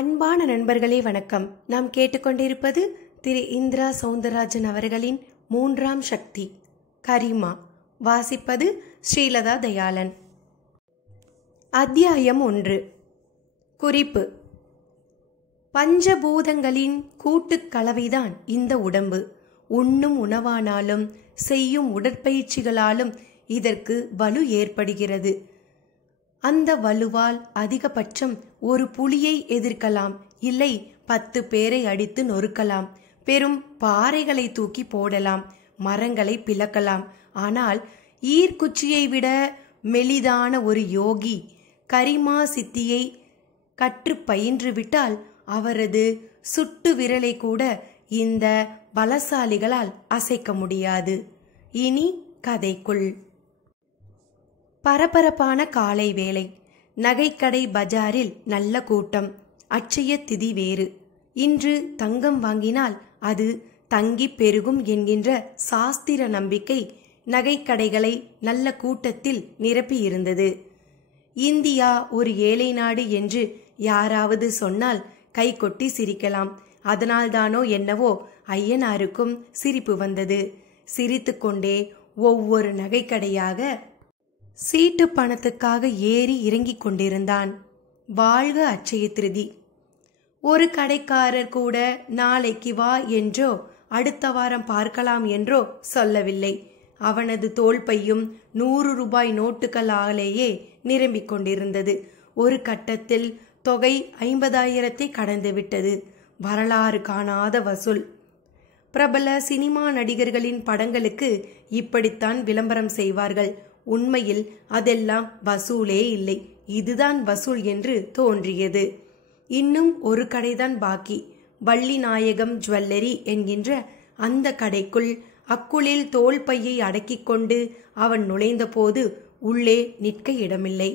அன்பான நண்பர்களே வணக்கம். நாம் கேட்டுக்கொண்டிருப்பது திரு இந்திரா சௌந்தரராஜன் அவர்களின் மூன்றாம் சக்தி கரிமா. வாசிப்பது ஸ்ரீலதா தயாளன். அத்தியாயம் 1. குறிப்பு: பஞ்சபூதங்களின் கூட்டுக் கலவைதான் இந்த உடம்பு. உண்ணும் உணவானாலும் செய்யும் உடற்பயிற்சிகளாலும் இதற்கு வலு ஏற்படுகிறது. அந்த வலுவால் அதிகபட்சம் ஒரு புலியை எதிர்க்கலாம், இல்லை 10 பேரை அடித்து நொறுக்கலாம், பெரும் பாறைகளை தூக்கி போடலாம், மரங்களை பிளக்கலாம். ஆனால் ஈர்க்குச்சியை விட மெலிதான ஒரு யோகி கரிமா சித்தியை கற்று பயின்றுவிட்டால் அவரது சுட்டு விரலை கூட இந்த பலசாலிகளால் அசைக்க முடியாது. இனி கதைக்குள். பரபரப்பான காலை வேளை. நகைக்கடை பஜாரில் நல்ல கூட்டம். அட்சய திதி வேறு. இன்று தங்கம் வாங்கினால் அது தங்கி பெருகும் என்கின்ற சாஸ்திர நம்பிக்கை நகைக்கடைகளை நல்ல கூட்டத்தில் நிரப்பியிருந்தது. இந்தியா ஒரு ஏழை நாடு என்று யாராவது சொன்னால் கைகொட்டி சிரிக்கலாம். அதனால்தானோ என்னவோ ஐயனாருக்கும் சிரிப்பு வந்தது. சிரித்து கொண்டே ஒவ்வொரு நகைக்கடையாக சீட்டு பணத்துக்காக ஏறி இறங்கிக் கொண்டிருந்தான். வாழ்க அட்சய திருதி! ஒரு கடைக்காரர் கூட நாளைக்கு வா என்றோ அடுத்த வாரம் பார்க்கலாம் என்றோ சொல்லவில்லை. அவனது தோள்பையும் 100 ரூபாய் நோட்டுகளாலேயே நிரம்பிக் கொண்டிருந்தது. ஒரு கட்டத்தில் தொகை 50,000 கடந்துவிட்டது. வரலாறு காணாத வசூல். பிரபல சினிமா நடிகர்களின் படங்களுக்கு இப்படித்தான் விளம்பரம் செய்வார்கள். உண்மையில் அதெல்லாம் வசூலே இல்லை, இதுதான் வசூல் என்று தோன்றியது. இன்னும் ஒரு கடைதான் பாக்கி. வள்ளிநாயகம் ஜுவல்லரி என்கின்ற அந்த கடைக்குள் அக்குளில் தோள்பையை அடக்கிக் கொண்டு அவன் நுழைந்த போது உள்ளே நிற்க இடமில்லை.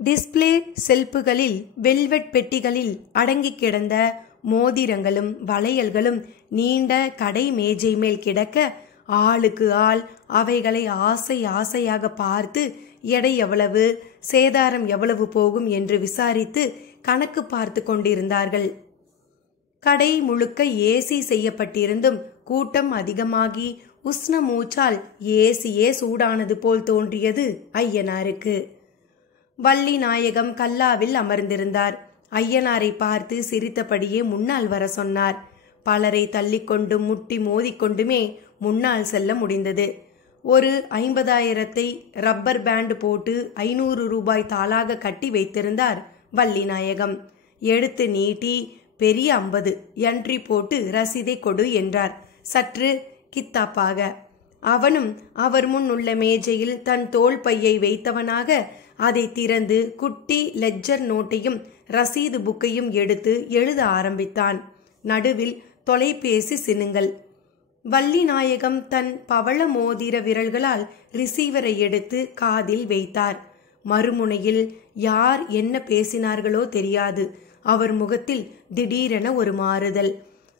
டிஸ்பிளே செல்புகளில் வெல்வெட் பெட்டிகளில் அடங்கி கிடந்த மோதிரங்களும் வளையல்களும் நீண்ட கடை மேஜை மேல் கிடக்க ஆளுக்கு ஆள் அவைகளை ஆசை ஆசையாக பார்த்து எடை எவ்வளவு, சேதாரம் எவ்வளவு போகும் என்று விசாரித்து கணக்கு பார்த்து கொண்டிருந்தார்கள். கடை முழுக்க ஏசி செய்யப்பட்டிருந்தும் கூட்டம் அதிகமாகி உஷ்ண மூச்சால் ஏசியே சூடானது போல் தோன்றியது ஐயனாருக்கு. வள்ளிநாயகம் கல்லாவில் அமர்ந்திருந்தார். ஐயனாரை பார்த்து சிரித்தபடியே முன்னால் வர சொன்னார். பலரை தள்ளிக்கொண்டும் முட்டி மோதிக்கொண்டுமே முன்னால் செல்ல முடிந்தது. ஒரு 50,000 ரப்பர் பேண்ட் போட்டு 500 ரூபாய் தாளாக கட்டி வைத்திருந்தார் வள்ளிநாயகம். எடுத்து நீட்டி பெரிய 50 என்ட்ரி போட்டு ரசீதை கொடு என்றார் சற்று கித்தாப்பாக. அவனும் அவர் முன் உள்ள மேஜையில் தன் தோள் பையை வைத்தவனாக அதை திறந்து குட்டி லெட்ஜர் நோட்டையும் ரசீது புக்கையும் எடுத்து எழுத ஆரம்பித்தான். நடுவில் தொலைபேசி சினுங்கள். வள்ளிநாயகம் தன் பவள மோதிர விரல்களால் ரிசீவரை எடுத்து காதில் வைத்தார். மறுமுனையில் யார் என்ன பேசினார்களோ தெரியாது. அவர் முகத்தில் திடீரென ஒரு மாறுதல்.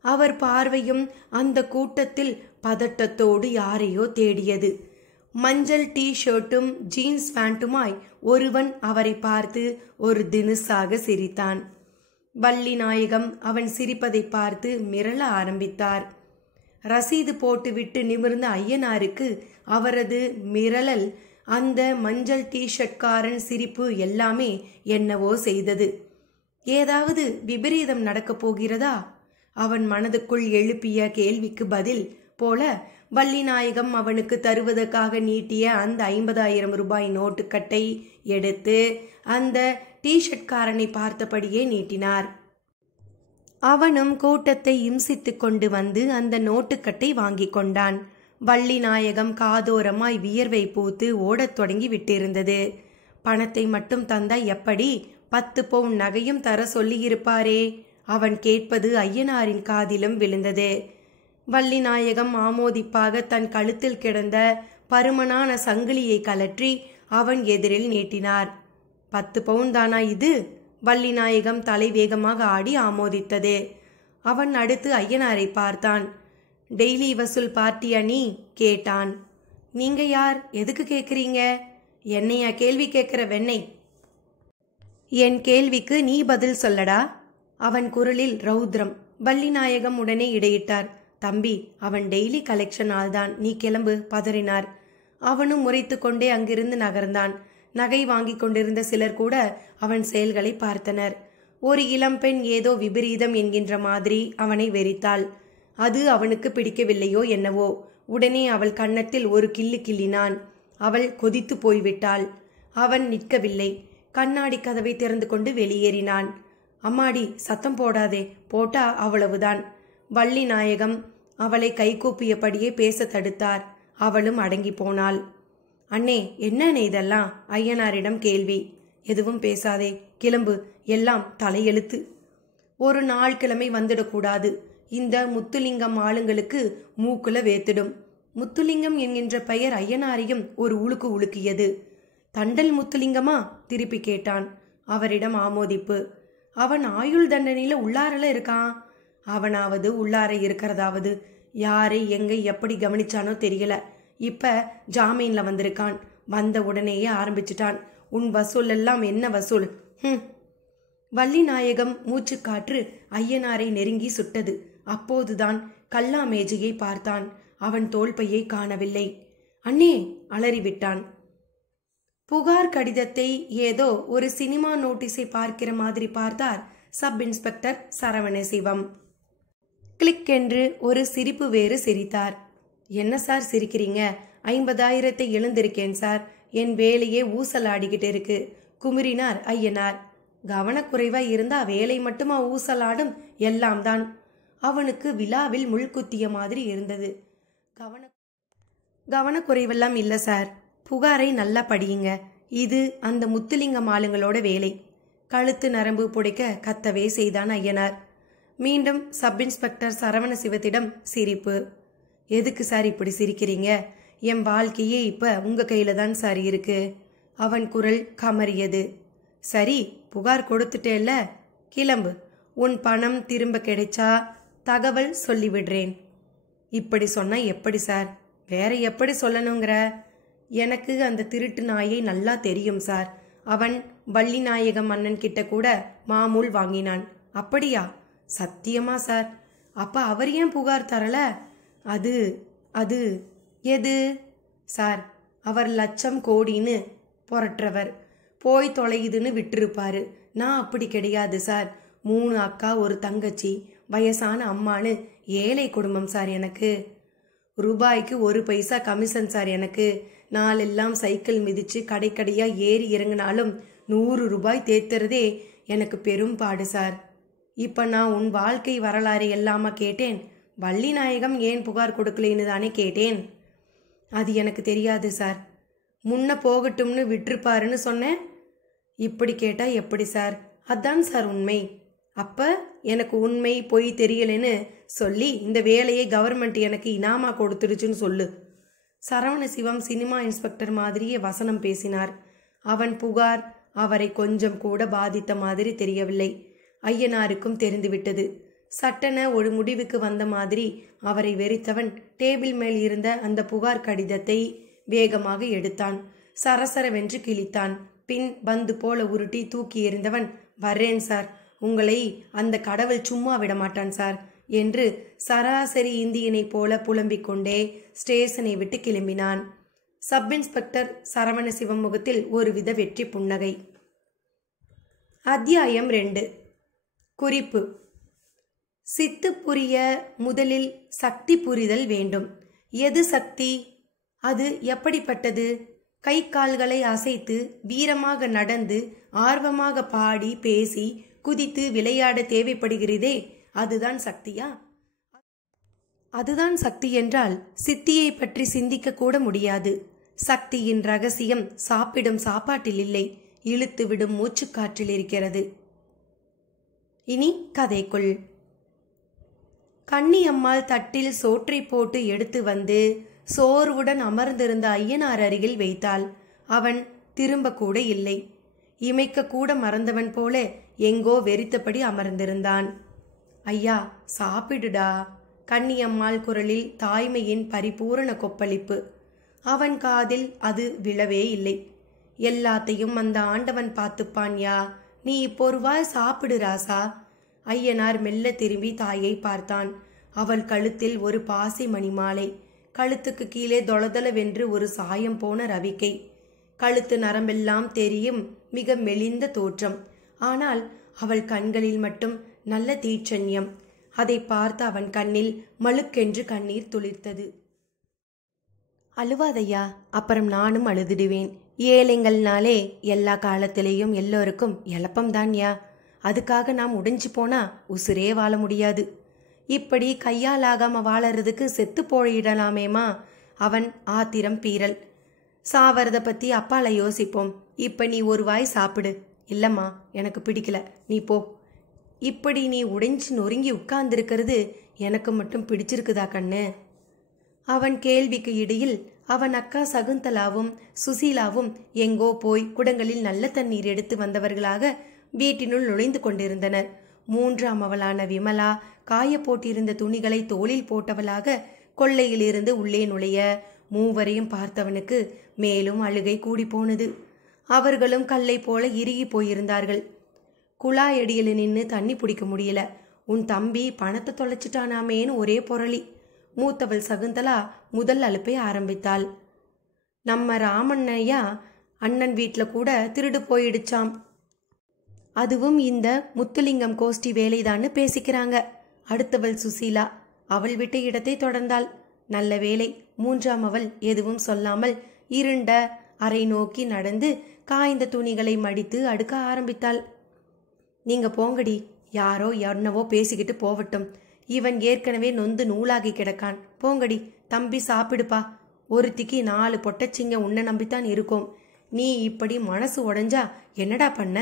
அவர் பார்வையும் அந்த கூட்டத்தில் பதட்டத்தோடு யாரையோ தேடியது. மஞ்சள் ஷர்ட்டும் ஜீன்ஸ் பேண்ட்டுமாய் ஒருவன் அவரை பார்த்து ஒரு தினுசாக சிரித்தான். வள்ளிநாயகம் அவன் சிரிப்பதை பார்த்து மிரள ஆரம்பித்தார். ரசீது போட்டுவிட்டு நிமிர்ந்த ஐயனாருக்கு அவரது மிரளல், அந்த மஞ்சள் ஷர்ட்காரன் சிரிப்பு எல்லாமே என்னவோ செய்தது. ஏதாவது விபரீதம் நடக்கப் போகிறதா? அவன் மனதுக்குள் எழுப்பிய கேள்விக்கு பதில் போல வள்ளிநாயகம் அவனுக்கு தருவதற்காக நீட்டிய அந்த 50,000 ரூபாய் நோட்டுக்கட்டை எடுத்து அந்த ஷர்ட்காரனை பார்த்தபடியே நீட்டினார். அவனும் கூட்டத்தை இம்சித்து கொண்டு வந்து அந்த நோட்டுக்கட்டை வாங்கி கொண்டான். வள்ளிநாயகம் காதோரமாய் வியர்வை பூத்து ஓடத் தொடங்கி விட்டிருந்தது. பணத்தை மட்டும் தந்தா எப்படி? 10 பவுன் நகையும் தர சொல்லியிருப்பாரே. அவன் கேட்பது ஐயனாரின் காதிலும் விழுந்தது. வள்ளிநாயகம் ஆமோதிப்பாக தன் கழுத்தில் கிடந்த பருமனான சங்கிலியை கலற்றி அவன் எதிரில் நீட்டினார். 10 பவுன் தானா இது? வள்ளிநாயகம் தலை வேகமாக ஆடி ஆமோதித்தது. அவன் அடுத்து ஐயனாரை பார்த்தான். டெய்லி வசூல் பார்ட்டியா நீ? கேட்டான். நீங்க யார்? எதுக்கு கேட்குறீங்க? என்னையா கேள்வி கேட்கிற வெண்ணெய்? என் கேள்விக்கு நீ பதில் சொல்லடா. அவன் குரலில் ரௌத்ரம். வள்ளிநாயகம் உடனே இடையிட்டார். தம்பி, அவன் டெய்லி கலெக்ஷன் ஆள்தான், நீ கிளம்பு, பதறினார். அவனும் முறைத்து கொண்டே அங்கிருந்து நகர்ந்தான். நகை வாங்கி கொண்டிருந்த சிலர் கூட அவன் செயல்களை பார்த்தனர். ஒரு இளம்பெண் ஏதோ விபரீதம் என்கின்ற மாதிரி அவனை வெறித்தாள். அது அவனுக்கு பிடிக்கவில்லையோ என்னவோ. உடனே அவள் கன்னத்தில் ஒரு கிள்ளு கிள்ளினான். அவள் கொதித்து போய்விட்டாள். அவன் நிற்கவில்லை. கண்ணாடி கதவை திறந்து கொண்டு வெளியேறினான். அம்மாடி, சத்தம் போடாதே, போட்டா அவ்வளவுதான். வள்ளிநாயகம் அவளை கைகூப்பியபடியே பேச தடுத்தார். அவளும் அடங்கி போனாள். அண்ணே, என்னண்ணே இதெல்லாம்? ஐயனாரிடம் கேள்வி. எதுவும் பேசாதே, கிளம்பு, எல்லாம் தலையெழுத்து. ஒரு நாள் கிழமை வந்துடக்கூடாது. இந்த முத்துலிங்கம் ஆளுங்களுக்கு மூக்குல வேத்திடும். முத்துலிங்கம் என்கின்ற பெயர் ஐயனாரையும் ஒரு உழுக்கு உழுக்கியது. தண்டல் முத்துலிங்கமா? திருப்பி கேட்டான். அவரிடம் ஆமோதிப்பு. அவன் ஆயுள் தண்டனையில உள்ளாரல இருக்கான். அவனாவது உள்ளார இருக்கிறதாவது யாரை எங்க எப்படி கவனிச்சானோ தெரியல. இப்ப ஜாமீன்ல வந்திருக்கான். வந்த உடனேயே ஆரம்பிச்சிட்டான். உன் வசூல் எல்லாம் என்ன வசூல்? வள்ளிநாயகம் மூச்சுக்காற்று ஐயனாரை நெருங்கி சுட்டது. அப்போதுதான் கல்லா மேஜையை பார்த்தான். அவன் தோள்பையை காணவில்லை. அண்ணே, அலறிவிட்டான். புகார் கடிதத்தை ஏதோ ஒரு சினிமா நோட்டீஸை பார்க்கிற மாதிரி பார்த்தார் சப் இன்ஸ்பெக்டர் சரவணசிவம். கிளிக் என்று ஒரு சிரிப்பு வேறு சிரித்தார். என்ன சார் சிரிக்கிறீங்க? 50,000 எழுந்திருக்கேன் சார். என் வேலையே ஊசலாடிக்கிட்டு இருக்கு, குமுறினார் ஐயனார். கவனக்குறைவா இருந்தா வேலை மட்டுமா ஊசலாடும்? எல்லாம் தான். அவனுக்கு விழாவில் முள்குத்திய மாதிரி இருந்தது. கவனக்குறைவெல்லாம் இல்ல சார். புகாரை நல்லா படியுங்க. இது அந்த முத்துலிங்கம் ஆளுங்களோட வேலை. கழுத்து நரம்பு புடைக்க கத்தவே செய்தான் ஐயனார். மீண்டும் சப் இன்ஸ்பெக்டர் சரவணசிவத்திடம் சிரிப்பு. எதுக்கு சார் இப்படி சிரிக்கிறீங்க? என் வாழ்க்கையே இப்ப உங்க கையில தான் சார் இருக்கு. அவன் குரல் கமறியது. சரி, புகார் கொடுத்துட்டேல்ல, கிளம்பு. உன் பணம் திரும்ப கிடைச்சா தகவல் சொல்லிவிடுறேன். இப்படி சொன்னா எப்படி சார்? வேற எப்படி சொல்லணுங்கிற? எனக்கு அந்த திருட்டு நாயை நல்லா தெரியும் சார். அவன் வள்ளிநாயகம் அண்ணன் கிட்ட கூட மாமூல் வாங்கினான். அப்படியா? சத்தியமா சார்? அப்ப அவர் ஏன் புகார் தரல? அது அது எது சார்? அவர் லட்சம் கோடின்னு புரட்டுறவர். போய் தொலையுதுன்னு விட்டுருப்பாரு. நான் அப்படி கிடையாது சார். 3 அக்கா, ஒரு தங்கச்சி, வயசான அம்மானு ஏழை குடும்பம் சார். எனக்கு ரூபாய்க்கு 1 பைசா கமிஷன் சார். எனக்கு நாளெல்லாம் சைக்கிள் மிதிச்சு கடைக்கடையா ஏறி இறங்கினாலும் 100 ரூபாய் தேத்துறதே எனக்கு பெரும் பாடு சார். இப்ப நான் உன் வாழ்க்கை வரலாறு எல்லாமா கேட்டேன். வள்ளிநாயகம் ஏன் புகார் கொடுக்கலன்னு தானே கேட்டேன். அது எனக்கு தெரியாது சார். முன்ன போகட்டும்னு விட்டுருப்பாருன்னு சொன்னேன். இப்படி கேட்டா எப்படி சார்? அதான் சார் உண்மை. அப்ப எனக்கு உண்மை பொய் தெரியலன்னு சொல்லி இந்த வேலையை கவர்மெண்ட் எனக்கு இனாமா கொடுத்துடுச்சுன்னு சொல்லு. சரவணசிவம் சினிமா இன்ஸ்பெக்டர் மாதிரியே வசனம் பேசினார். அவன் புகார் அவரை கொஞ்சம் கூட பாதித்த மாதிரி தெரியவில்லை. ஐயனாருக்கும் தெரிந்துவிட்டது. சட்டென ஒரு முடிவுக்கு வந்த மாதிரி அவரை வெறித்தவன் டேபிள் மேல் இருந்த அந்த புகார் கடிதத்தை வேகமாக எடுத்தான். சரசரவென்று கிழித்தான். பின் பந்து போல உருட்டி தூக்கி எறிந்தவன், வர்றேன் சார், உங்களை அந்த கடவுள் சும்மா விடமாட்டான் சார் என்று சராசரி இந்தியனை போல புலம்பிக் கொண்டே ஸ்டேஷனை விட்டு கிளம்பினான். சப் இன்ஸ்பெக்டர் சரவணசிவம் முகத்தில் ஒருவித வெற்றி புன்னகை. அத்தியாயம் 2. குறிப்பு. சித்து புரிய முதலில் சக்தி புரிதல் வேண்டும். எது சக்தி? அது எப்படிப்பட்டது? கை கால்களை அசைத்து வீரமாக நடந்து ஆர்வமாக பாடி பேசி குதித்து விளையாட தேவைப்படுகிறதே, அதுதான் சக்தியா? அதுதான் சக்தி என்றால் சித்தியை பற்றி சிந்திக்க கூட முடியாது. சக்தியின் ரகசியம் சாப்பிடும் சாப்பாட்டில் இல்லை, இழுத்துவிடும் மூச்சுக்காற்றில் இருக்கிறது. இனி கதைக்குள். கன்னியம்மாள் தட்டில் சோற்றை போட்டு எடுத்து வந்து சோர்வுடன் அமர்ந்திருந்த ஐயனார் அருகில் வைத்தாள். அவன் திரும்ப கூட இல்லை. இமைக்க கூட மறந்தவன் போல எங்கோ வெறித்தபடி அமர்ந்திருந்தான். ஐயா, சாப்பிடுடா. கன்னியம்மாள் குரலில் தாய்மையின் பரிபூரண கொப்பளிப்பு. அவன் காதில் அது விழவே இல்லை. எல்லாத்தையும் அந்த ஆண்டவன் பார்த்துப்பான்யா, நீ இப்போ ஒரு வாய் சாப்பிடு ராசா. ஐயனார் மெல்ல திரும்பி தாயை பார்த்தான். அவள் கழுத்தில் ஒரு பாசி மணிமாலை, கழுத்துக்கு கீழே தொளதொளவென்று ஒரு சாயம் போன ரவிக்கை, கழுத்து நரம்பெல்லாம் தெரியும் மிக மெலிந்த தோற்றம். ஆனால் அவள் கண்களில் மட்டும் நல்ல தீட்சண்யம். அதை பார்த்து அவன் கண்ணில் மழுக்கென்று கண்ணீர் துளிர்த்தது. அழுவாதையா, அப்புறம் நானும் அழுதுடுவேன். ஏழைங்கள்னாலே எல்லா காலத்திலேயும் எல்லோருக்கும் எழப்பம்தான்யா. அதுக்காக நாம் உடைஞ்சு போனா உசுரே வாழ முடியாது. இப்படி கையால் ஆகாம வாழறதுக்கு செத்து போயிடலாமேமா. அவன் ஆத்திரம் பீரல். சாவறத பத்தி அப்பால யோசிப்போம். இப்ப நீ ஒரு வாய் சாப்பிடு. இல்லம்மா, எனக்கு பிடிக்கல, நீ போ. இப்படி நீ உடைஞ்சு நொறுங்கி உட்கார்ந்திருக்கிறது எனக்கு மட்டும் பிடிச்சிருக்குதா கண்ணு? அவன் கேள்விக்கு இடையில் அவன் அக்கா சகுந்தலாவும் சுசீலாவும் எங்கோ போய் குடங்களில் நல்ல தண்ணீர் எடுத்து வந்தவர்களாக வீட்டினுள் நுழைந்து கொண்டிருந்தனர். மூன்றாம் அவளான விமலா காய போட்டிருந்த துணிகளை தோளில் போட்டவளாக கொள்ளையிலிருந்து உள்ளே நுழைய மூவரையும் பார்த்தவனுக்கு மேலும் அழுகை கூடி போனது. அவர்களும் கல்லை போல இறுகி போயிருந்தார்கள். குழாயடியில் நின்று தண்ணி பிடிக்க முடியல. உன் தம்பி பணத்தை தொலைச்சிட்டானாமேன்னு ஒரே பொருளி. மூத்தவள் சகுந்தலா முதல் அலுப்பை ஆரம்பித்தாள். நம்ம ராமண்ணையா அண்ணன் வீட்டில் கூட திருடு போயிடுச்சாம். அதுவும் இந்த முத்துலிங்கம் கோஷ்டி வேலைதான்னு பேசிக்கிறாங்க. அடுத்தவள் சுசீலா அவள் விட்ட இடத்தை தொடர்ந்தாள். நல்ல வேலை, மூன்றாம் அவள் எதுவும் சொல்லாமல் இருண்ட அறை நோக்கி நடந்து காய்ந்த துணிகளை மடித்து அடுக்க ஆரம்பித்தாள். நீங்க போங்கடி, யாரோ என்னவோ பேசிக்கிட்டு போவட்டும். இவன் ஏற்கனவே நொந்து நூலாகி கிடக்கான். போங்கடி, தம்பி சாப்பிடுப்பா. ஒருத்திக்கு 4 பொட்டச்சிங்க உன்னை நம்பித்தான் இருக்கோம். நீ இப்படி மனசு உடைஞ்சா என்னடா பண்ண?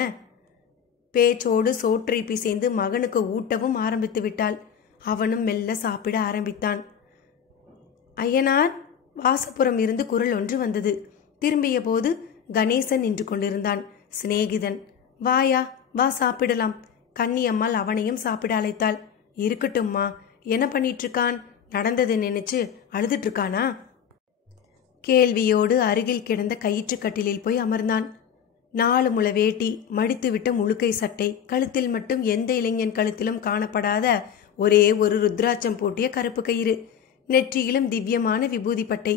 பேச்சோடு சோற்றை பிசைந்து மகனுக்கு ஊட்டவும் ஆரம்பித்து விட்டாள். அவனும் மெல்ல சாப்பிட ஆரம்பித்தான். ஐயனார், வாசப்புறம் இருந்து குரல் ஒன்று வந்தது. திரும்பிய போது கணேசன் நின்று கொண்டிருந்தான். சிநேகிதன். வாயா, வா சாப்பிடலாம். கன்னியம்மாள் அவனையும் சாப்பிட அழைத்தாள். இருக்கட்டும்மா, என்ன பண்ணிட்டு இருக்கான்? நடந்ததை நினைச்சு அழுதுட்டு இருக்கானா? கேள்வியோடு அருகில் கிடந்த கயிற்று கட்டிலில் போய் அமர்ந்தான். 4 முழ வேட்டி, மடித்துவிட்ட முழுக்கை சட்டை, கழுத்தில் மட்டும் எந்த இளைஞன் கழுத்திலும் காணப்படாத ஒரே ஒரு ருத்ராட்சம் பூட்டிய கருப்பு கயிறு, நெற்றியிலும் திவ்யமான விபூதி பட்டை.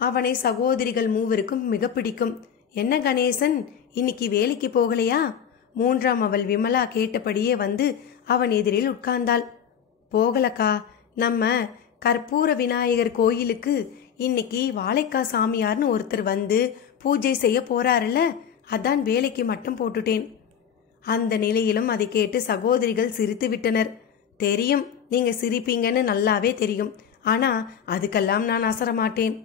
அவனை சகோதரிகள் மூவருக்கும் மிக பிடிக்கும். என்ன கணேசன், இன்னைக்கு வேலைக்கு போகலையா? மூன்றாம் அவள் விமலா கேட்டபடியே வந்து அவன் எதிரில் உட்கார்ந்தாள். போகலக்கா, நம்ம கற்பூர விநாயகர் கோயிலுக்கு இன்னைக்கு வாழைக்கா சாமியார்னு ஒருத்தர் வந்து பூஜை செய்ய போறாருல்ல, அதான் வேலைக்கு மட்டும் போட்டுட்டேன். அந்த நிலையிலும் அதை கேட்டு சகோதரிகள் சிரித்து விட்டனர். தெரியும், நீங்க சிரிப்பீங்கன்னு நல்லாவே தெரியும். ஆனா அதுக்கெல்லாம் நான் அசரமாட்டேன்.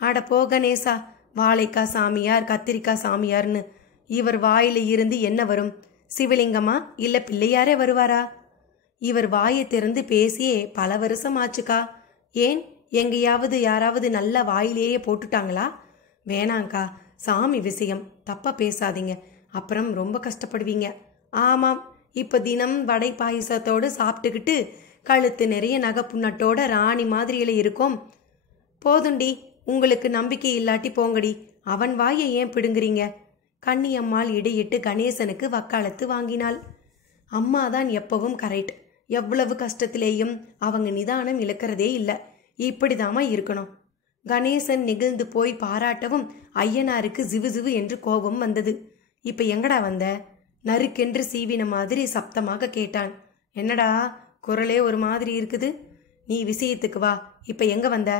அட போ கணேசா, வாழைக்கா சாமியார் கத்திரிக்காய் சாமியார்னு இவர் வாயில இருந்து என்ன வரும்? சிவலிங்கமா இல்ல பிள்ளையாரே வருவாரா? இவர் வாயை திறந்து பேசியே பல வருஷம் ஆச்சுக்கா. ஏன், எங்கேயாவது யாராவது நல்ல வாயிலேயே போட்டுட்டாங்களா? வேணாங்க்கா, சாமி விஷயம், தப்பா பேசாதீங்க, அப்புறம் ரொம்ப கஷ்டப்படுவீங்க. ஆமாம், இப்ப தினம் வடை பாயசத்தோடு சாப்பிட்டுக்கிட்டு கழுத்து நிறைய நகை புண்ணட்டோட ராணி மாதிரியில இருக்கும். போதுண்டி, உங்களுக்கு நம்பிக்கை இல்லாட்டி போங்கடி. அவன் வாயை ஏன் பிடுங்குறீங்க? கன்னியம்மாள் இடையிட்டு கணேசனுக்கு வக்காலத்து வாங்கினாள். அம்மாதான் எப்பவும் கரெக்ட். எவ்வளவு கஷ்டத்திலேயும் அவங்க நிதானம் இழக்கிறதே இல்லை. இப்படிதாமா இருக்கணும். கணேசன் நெகிழ்ந்து போய் பாராட்டவும் ஐயனாருக்கு ஜிவு ஜிவு என்று கோபம் வந்தது. இப்ப எங்கடா வந்த? நறுக்கென்று சீவின மாதிரி சப்தமாக கேட்டான். என்னடா குரலே ஒரு மாதிரி இருக்குது? நீ விஷயத்துக்கு வா. இப்ப எங்க வந்த?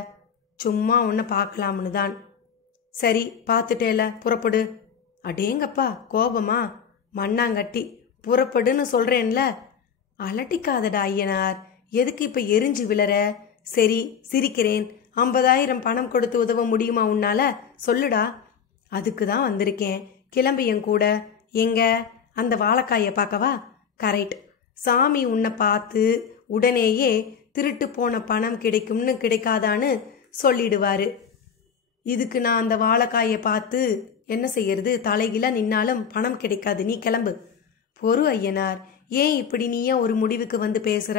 சும்மா உன்னை பார்க்கலாம்னு தான். சரி, பார்த்துட்டேல, புறப்படு. அடேங்கப்பா, கோபமா? மண்ணாங்கட்டி, புறப்படுன்னு சொல்றேன்ல. அலட்டிக்காதடா ஐயனார், எதுக்கு இப்ப எரிஞ்சு விழற? சரி, சிரிக்கிறேன். 50,000 பணம் கொடுத்து உதவ முடியுமா உன்னால? சொல்லுடா. அதுக்கு தான் வந்திருக்கேன். கிளம்பு என் கூட. எங்க? அந்த வாழைக்காயை பார்க்கவா? கரெக்ட். சாமி உன்னை பார்த்து உடனேயே திருட்டு போன பணம் கிடைக்கும்னு கிடைக்காதான்னு சொல்லிடுவாரு. இதுக்கு நான் அந்த வாழைக்காயை பார்த்து என்ன செய்யறது? தலைகில நின்னாலும் பணம் கிடைக்காது. நீ கிளம்பு. பொறு ஐயனார், ஏன் இப்படி நீயே ஒரு முடிவுக்கு வந்து பேசுற?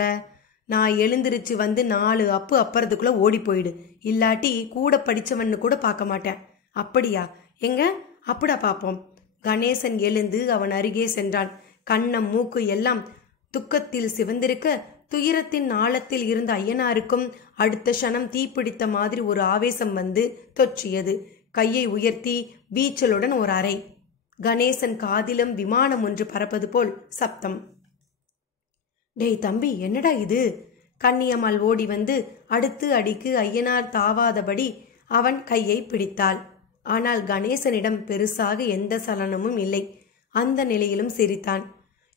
நான் எழுந்திருச்சு வந்து 4 அப்பு அப்புறதுக்குள்ள ஓடி போயிடு. இல்லாட்டி கூட படிச்சவன்னு கூட பார்க்க மாட்டேன். அப்படியா? எங்க? அப்படியா பார்ப்போம். கணேசன் எழுந்து அவன் அருகே சென்றான். கன்னம் மூக்கு எல்லாம் துக்கத்தில் சிவந்திருக்க, துயரத்தின் ஆழத்தில் இருந்த ஐயனாருக்கும் அடுத்த க்ஷணம் தீப்பிடித்த மாதிரி ஒரு ஆவேசம் வந்து தொற்றியது. கையை உயர்த்தி வீச்சலுடன் ஒரு அறை. கணேசன் காதிலும் விமானம் ஒன்று பறப்பது போல் சப்தம். டேய் தம்பி, என்னடா இது? கன்னியம்மாள் ஓடி வந்து அடுத்து அடிக்கு ஐயனார் தாவாதபடி அவன் கையை பிடித்தாள். ஆனால் கணேசனிடம் பெருசாக எந்த சலனமும் இல்லை. அந்த நிலையிலும் சிரித்தான்.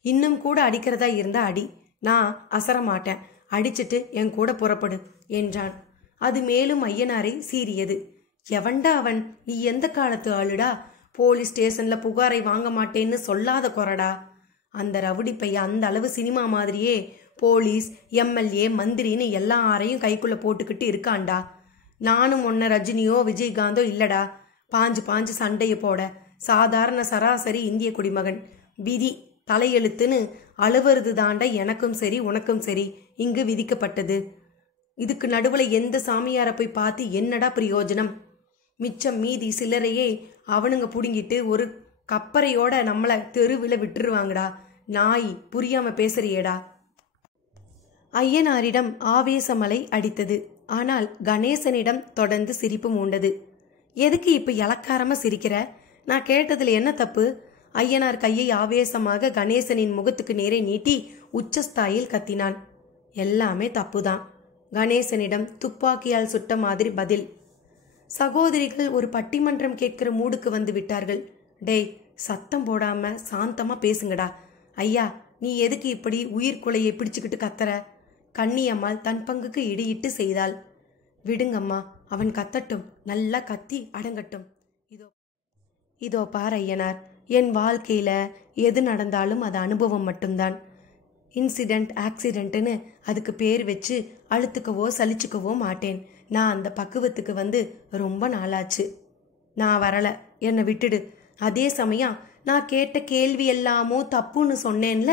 இன்னும் கூட அடிக்கிறதா இருந்தா அடி, நான் அசரமாட்டேன், அடிச்சிட்டு என் கூட புறப்படு என்றான். அது மேலும் ஐயனாரை சீறியது. எவன்டா அவன்? நீ எந்த காலத்து ஆளுடா? போலீஸ் ஸ்டேஷன்ல புகாரை வாங்க மாட்டேன்னு சொல்லாத குறடா. அந்த ரவுடி பையன் அந்த அளவு சினிமா மாதிரியே போலீஸ், எம்எல்ஏ, மந்திரின்னு எல்லாரையும் கைக்குள்ள போட்டுக்கிட்டு இருக்கான்டா. நானும் ஒன்ன ரஜினியோ விஜயகாந்தோ இல்லடா, பாஞ்சு பாஞ்சு சண்டைய போட சாதாரண சராசரி இந்திய குடிமகன். விதி தலையெழுத்துன்னு அழுவுறது தாண்டா எனக்கும் சரி உனக்கும் சரி இங்கு விதிக்கப்பட்டது. இதுக்கு நடுவுல எந்த சாமியார போய் பார்த்து என்னடா பிரயோஜனம்? மிச்சம் மீதி சிலரையே அவனுங்க புடுங்கிட்டு ஒரு கப்பறையோட நம்மள தெருவில் விட்டுருவாங்கடா. நாய், புரியாம பேசுறியேடா. ஐயனாரிடம் ஆவேசமலை அடித்தது. ஆனால் கணேசனிடம் தொடர்ந்து சிரிப்பு மூண்டது. எதுக்கு இப்ப இளக்காரமா சிரிக்கிற? நான் கேட்டதுல என்ன தப்பு? ஐயனார் கையை ஆவேசமாக கணேசனின் முகத்துக்கு நேரே நீட்டி உச்சஸ்தாயில் கத்தினான். எல்லாமே தப்புதான். கணேசனிடம் துப்பாக்கியால் சுட்ட மாதிரி பதில். சகோதரிகள் ஒரு பட்டிமன்றம் கேட்கிற மூடுக்கு வந்து விட்டார்கள். டேய், சத்தம் போடாம சாந்தமா பேசுங்கடா. ஐயா, நீ எதுக்கு இப்படி உயிர்கொலையை பிடிச்சுக்கிட்டு கத்துற? கன்னியம்மாள் தன் பங்குக்கு இடியிட்டு செய்தாள். விடுங்கம்மா, அவன் கத்தட்டும், நல்லா கத்தி அடங்கட்டும். இதோ பார் ஐயனார், என் வாழ்க்கையில எது நடந்தாலும் அது அனுபவம் மட்டும்தான். இன்சிடென்ட் ஆக்சிடென்ட்னு அதுக்கு பேர் வச்சு அழுத்துக்கவோ சலிச்சுக்கவோ மாட்டேன். நான் அந்த பக்குவத்துக்கு வந்து ரொம்ப நாளாச்சு. நான் வரல, என்னை விட்டுடு. அதே சமயம் நான் கேட்ட கேள்வி எல்லாமோ தப்புன்னு சொன்னேன்ல,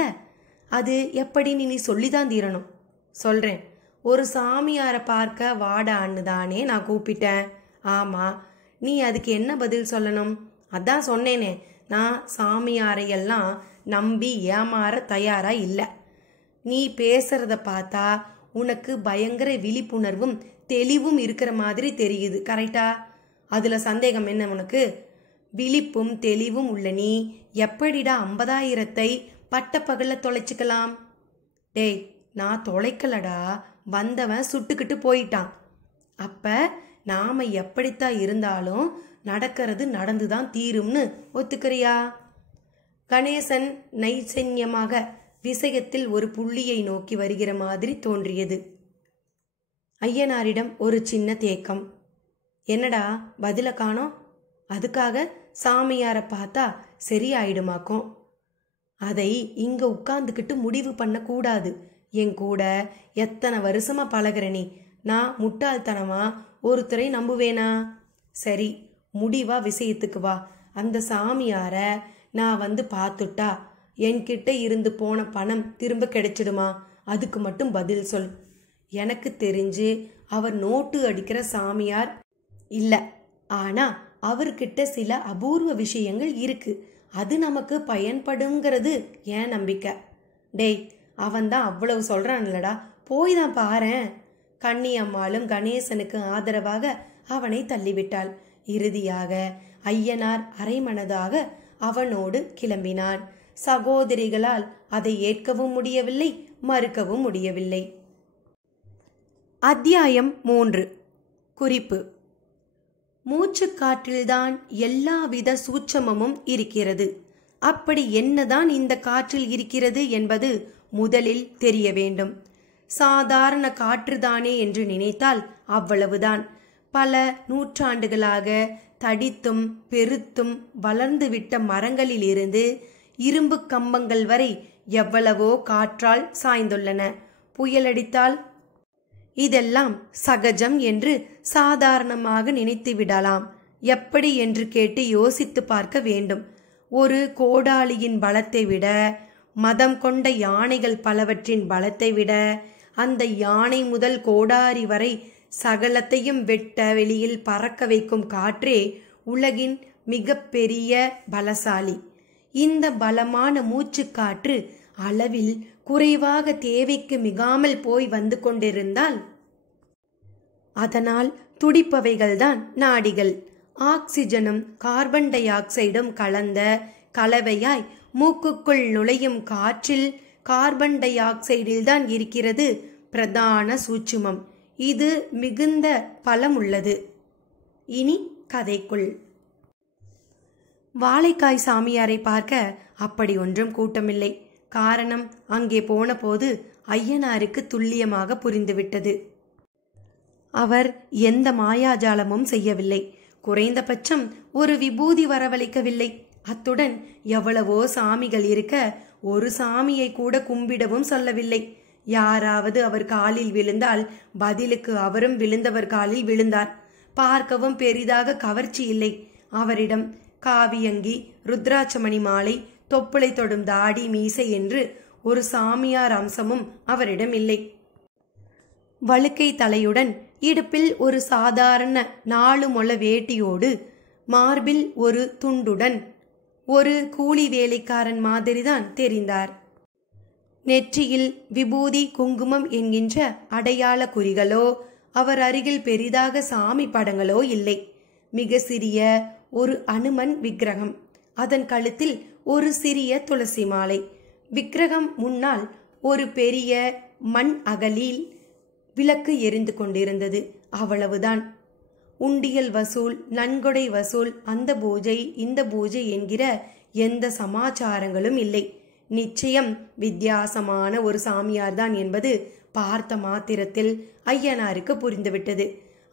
அது எப்படின்னு நீ சொல்லிதான் தீரணும். சொல்றேன். ஒரு சாமியாரை பார்க்க வாடான்னு தானே நான் கூப்பிட்டேன். ஆமா, நீ அதுக்கு என்ன பதில் சொல்லணும்? அதான் சொன்னேனே, நான் சாமியாரையெல்லாம் நம்பி ஏமாற தயாரா இல்லை. நீ பேசுறத பார்த்தா உனக்கு பயங்கர விழிப்புணர்வும் தெளிவும் இருக்கிற மாதிரி தெரியுது. கரெக்டா? அதுல சந்தேகம் என்ன உனக்கு? விழிப்பும் தெளிவும் உள்ள நீ எப்படிடா 50,000 பட்டப்பகல்ல தொலைச்சுக்கலாம்? டேய், நான் தொலைக்கலடா, வந்தவன் சுட்டுக்கிட்டு போயிட்டான். அப்ப நாம எப்படித்தான் இருந்தாலும் நடக்கிறது நடந்துதான் தீரும்னு ஒத்துக்கிறியா? கணேசன் நைசன்யமாக விஷயத்தில் ஒரு புள்ளியை நோக்கி வருகிற மாதிரி தோன்றியது. ஐயனாரிடம் ஒரு சின்ன தேக்கம். என்னடா பதில காணோம்? அதுக்காக சாமியார பார்த்தா சரியாயிடுமாக்கும். அதை இங்க உட்கார்ந்துக்கிட்டு முடிவு பண்ண கூடாது. என் கூட எத்தனை வருஷமா பழகிற நீ, நான் முட்டாள்தனமா ஒருத்தரை நம்புவேனா? சரி, முடிவா விஷயத்துக்கு வா. அந்த சாமியார நான் வந்து பார்த்துட்டா என்கிட்ட இருந்து போன பணம் திரும்ப கிடைச்சிடுமா? அதுக்கு மட்டும் பதில் சொல். எனக்கு தெரிஞ்சு அவர் நோட்டு அடிக்கிற சாமியார் இல்ல. ஆனா அவர்கிட்ட சில அபூர்வ விஷயங்கள் இருக்கு. அது நமக்கு பயன்படுங்கிறது என் நம்பிக்கை. டேய், அவன்தான் அவ்வளவு சொல்றான்லடா, போய் தான் பாரேன். கன்னியம்மாளும் கணேசனுக்கு ஆதரவாக அவனை தள்ளிவிட்டாள். இறுதியாக ஐயனார் அரைமனதாக அவனோடு கிளம்பினான். சகோதரிகளால் அதை ஏற்கவும் முடியவில்லை, மறுக்கவும் முடியவில்லை. அத்தியாயம் 3. குறிப்பு. மூச்சுக்காற்றில்தான் எல்லாவித சூட்சமமும் இருக்கிறது. அப்படி என்னதான் இந்த காற்றில் இருக்கிறது என்பது முதலில் தெரிய வேண்டும். சாதாரண காற்றுதானே என்று நினைத்தால் அவ்வளவுதான். பல நூற்றாண்டுகளாக தடித்தும் பெருத்தும் வளர்ந்துவிட்ட மரங்களிலிருந்து இரும்பு கம்பங்கள் வரை எவ்வளவோ காற்றால் சாய்ந்துள்ளன. புயலடித்தால் இதெல்லாம் சகஜம் என்று சாதாரணமாக நினைத்து விடலாம். எப்படி என்று கேட்டு யோசித்து பார்க்க வேண்டும். ஒரு கோடாளியின் பலத்தை விட, மதம் கொண்ட யானைகள் பலவற்றின் பலத்தை விட, அந்த யானை முதல் கோடாரி வரை சகலத்தையும் வெட்ட வெளியில் பறக்க வைக்கும் காற்றே உலகின் மிக பெரிய பலசாலி. இந்த பலமான மூச்சுக்காற்று அளவில் குறைவாக தேவைக்கு மிகாமல் போய் வந்து கொண்டிருந்தால் அதனால் துடிப்பவைகள்தான் நாடிகள். ஆக்சிஜனும் கார்பன் டை ஆக்சைடும் கலந்த கலவையாய் மூக்குக்குள் நுழையும் காற்றில் கார்பன் டை ஆக்சைடில்தான் இருக்கிறது பிரதான சூட்சுமம். இது மிகுந்த பலமுள்ளது. இனி கதைக்குள். வாழைக்காய் சாமியாரை பார்க்க அப்படி ஒன்றும் கூட்டமில்லை. காரணம், அங்கே போன போது ஐயனாருக்கு துல்லியமாக புரிந்துவிட்டது. அவர் எந்த மாயாஜாலமும் செய்யவில்லை. குறைந்தபட்சம் ஒரு விபூதி வரவழைக்கவில்லை. அத்துடன் எவ்வளவோ சாமிகள் இருக்க ஒரு சாமியை கூட கும்பிடவும் சொல்லவில்லை. யாராவது அவர் காலில் விழுந்தால் பதிலுக்கு அவரும் விழுந்தவர் காலில் விழுந்தார். பார்க்கவும் பெரிதாக கவர்ச்சி இல்லை. அவரிடம் காவியங்கி, ருத்ராட்சமணி மாலை, தொப்புளை தொடும் தாடி, மீசை என்று ஒரு சாமியார் அம்சமும் அவரிடம் இல்லை. வழுக்கை தலையுடன் இடுப்பில் ஒரு சாதாரண 4 முழ வேட்டியோடு, மார்பில் ஒரு துண்டுடன் ஒரு கூலி வேலைக்காரன் மாதிரிதான் தெரிந்தார். நெற்றியில் விபூதி, குங்குமம் என்கின்ற அடையாள குறிகளோ அவர் அருகில் பெரிதாக சாமி படங்களோ இல்லை. மிக சிறிய ஒரு அனுமன் விக்கிரகம், அதன் கழுத்தில் ஒரு சிறிய துளசி மாலை. விக்கிரகம் முன்னால் ஒரு பெரிய மண் அகலில் விளக்கு எரிந்து கொண்டிருந்தது. அவ்வளவுதான். உண்டியல் வசூல், நன்கொடை வசூல், அந்த பூஜை இந்த பூஜை என்கிற எந்த சமாச்சாரங்களும் இல்லை. நிச்சயம் வித்தியாசமான ஒரு சாமியார்தான் என்பது பார்த்த மாத்திரத்தில் ஐயனாருக்கு புரிந்துவிட்டது.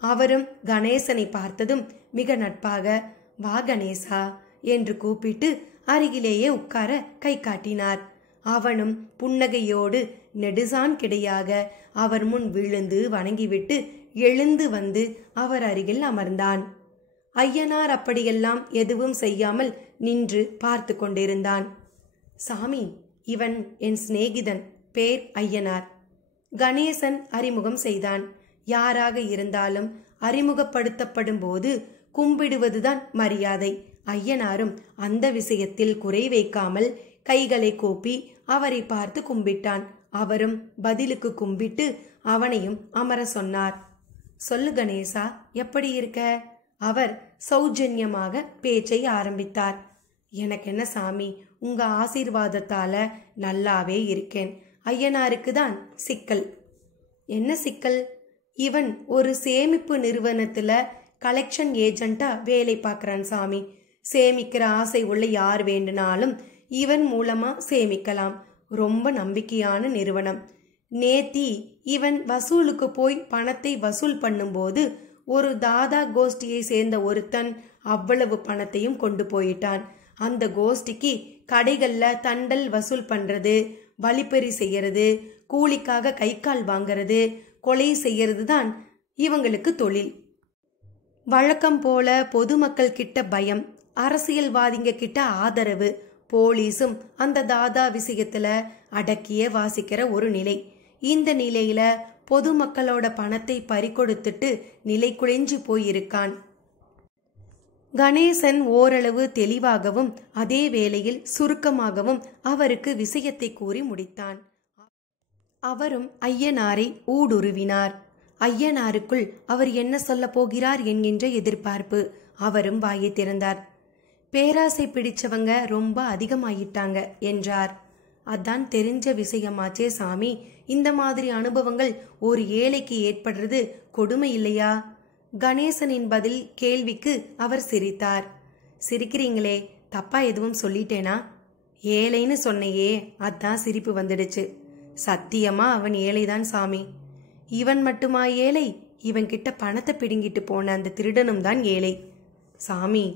அவரும் கணேசனை பார்த்ததும் மிக நட்பாக வா கணேசா என்று கூப்பிட்டு அருகிலேயே உட்கார கை காட்டினார். அவனும் புன்னகையோடு நெடுசான் கிடையாக அவர் முன் விழுந்து வணங்கிவிட்டு எழுந்து வந்து அவர் அருகில் அமர்ந்தான். ஐயனார் அப்படியெல்லாம் எதுவும் செய்யாமல் நின்று பார்த்து கொண்டிருந்தான். சாமி, இவன் என் சிநேகிதன், பேர் ஐயனார். கணேசன் அறிமுகம் செய்தான். யாராக இருந்தாலும் அறிமுகப்படுத்தப்படும் போது கும்பிடுவதுதான் மரியாதை. ஐயனாரும் அந்த விஷயத்தில் குறை வைக்காமல் கைகளை கூப்பி அவரை பார்த்து கும்பிட்டான். அவரும் பதிலுக்கு கும்பிட்டு அவனையும் அமர சொன்னார். சொல்லு கணேசா, எப்படி இருக்க? அவர் சௌஜன்யமாக பேச்சை ஆரம்பித்தார். எனக்கு என்ன சாமி, உங்க ஆசீர்வாதத்தால நல்லாவே இருக்கேன். ஐயனாருக்கு தான் சிக்கல். என்ன சிக்கல்? இவன் ஒரு சேமிப்பு நிறுவனத்துல கலெக்ஷன் ஏஜென்ட்டா வேலை பார்க்கறான் சாமி. சேமிக்கிற ஆசை உள்ள யார் வேண்டுனாலும் இவன் மூலமா சேமிக்கலாம். ரொம்ப நம்பிக்கையான நிறுவனம். நேத்தி இவன் வசூலுக்கு போய் பணத்தை வசூல் பண்ணும்போது ஒரு தாதா கோஷ்டியை சேர்ந்த ஒருத்தன் அவ்வளவு பணத்தையும் கொண்டு போயிட்டான். அந்த கோஷ்டிக்கு கடைகள்ல தண்டல் வசூல் பண்றது, வழிப்பறி செய்யறது, கூலிக்காக கை கால் வாங்கிறது, கொலை செய்யறது தான் இவங்களுக்கு தொழில். வழக்கம் போல பொதுமக்கள் கிட்ட பயம், அரசியல்வாதிங்க கிட்ட ஆதரவு, போலீஸும் அந்த தாதா விஷயத்துல அடக்கிய வாசிக்கிற ஒரு நிலை. இந்த நிலையில பொதுமக்களோட பணத்தை பறிகொடுத்துட்டு நிலை குலைஞ்சு போயிருக்கான். கணேசன் ஓரளவு தெளிவாகவும் அதே வேளையில் சுருக்கமாகவும் அவருக்கு விஷயத்தை கூறி முடித்தான். அவரும் ஐயனாரை ஊடுருவினார். ஐயனாருக்குள் அவர் என்ன சொல்ல போகிறார் என்கின்ற எதிர்பார்ப்பு. அவரும் வாயை திறந்தார். பேராசை பிடிச்சவங்க ரொம்ப அதிகமாயிட்டாங்க என்றார். அதான் தெரிஞ்ச விஷயமாச்சே சாமி. இந்த மாதிரி அனுபவங்கள் ஒரு ஏழைக்கு ஏற்படுறது கொடுமை இல்லையா? கணேசனின் பதில் கேள்விக்கு அவர் சிரித்தார். சிரிக்கிறீங்களே, தப்பா எதுவும் சொல்லிட்டேனா? ஏழைன்னு சொன்னையே, அதான் சிரிப்பு வந்துடுச்சு. சத்தியமா அவன் ஏழைதான் சாமி. இவன் மட்டுமா ஏழை? இவன் கிட்ட பணத்தை பிடுங்கிட்டு போன அந்த திருடனும் தான் ஏழை. சாமி,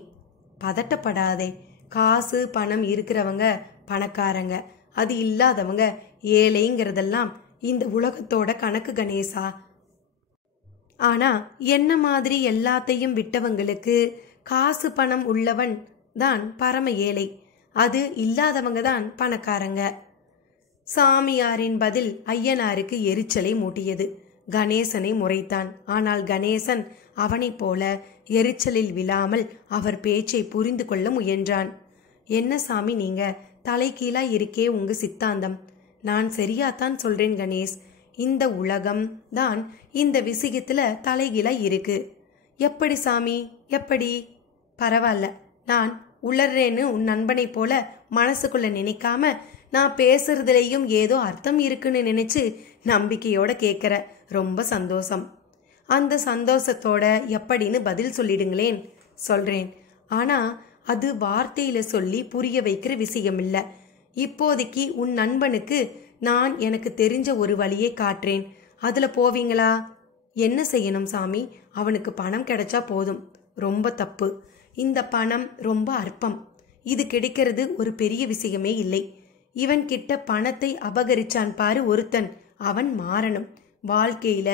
பதட்டப்படாதே. காசு பணம் இருக்கிறவங்க பணக்காரங்க, அது இல்லாதவங்க ஏழைங்கிறதெல்லாம் இந்த உலகத்தோட கணக்கு கணேசா. ஆனா என்ன மாதிரி எல்லாத்தையும் விட்டவங்களுக்கு காசு பணம் உள்ளவன் தான் பரம ஏழை, அது இல்லாதவங்க தான் பணக்காரங்க. சாமியாரின் பதில் ஐயனாருக்கு எரிச்சலை மூட்டியது. கணேசனை முறைத்தான். ஆனால் கணேசன் அவனைப் போல எரிச்சலில் விழாமல் அவர் பேச்சை புரிந்து கொள்ள முயன்றான். என்ன சாமி நீங்க, தலைகீழா இருக்கே உங்க சித்தாந்தம். நான் சரியாத்தான் சொல்றேன் கணேஷ். இந்த உலகம் தான் இந்த விஷயத்துல தலைகீழா இருக்கு. எப்படி சாமி, எப்படி? பரவாயில்ல, நான் உளர்றேன்னு உன் நண்பனை போல மனசுக்குள்ள நினைக்காம நான் பேசுறதுலேயும் ஏதோ அர்த்தம் இருக்குன்னு நினைச்சு நம்பிக்கையோட கேட்குற. ரொம்ப சந்தோஷம். அந்த சந்தோஷத்தோட எப்படின்னு பதில் சொல்லிடுங்களேன். சொல்றேன். ஆனா அது வார்த்தையில சொல்லி புரிய வைக்கிற விஷயம் இல்ல. இப்போதைக்கு உன் நண்பனுக்கு நான் எனக்கு தெரிஞ்ச ஒரு வழியை காட்டுறேன். அதுல போவீங்களா? என்ன செய்யணும் சாமி? அவனுக்கு பணம் கிடைச்சா போதும். ரொம்ப தப்பு. இந்த பணம் ரொம்ப அற்பம். இது கிடைக்கிறது ஒரு பெரிய விஷயமே இல்லை. இவன் கிட்ட பணத்தை அபகரிச்சான் பாரு ஒருத்தன், அவன் மாறணும். வாழ்க்கையில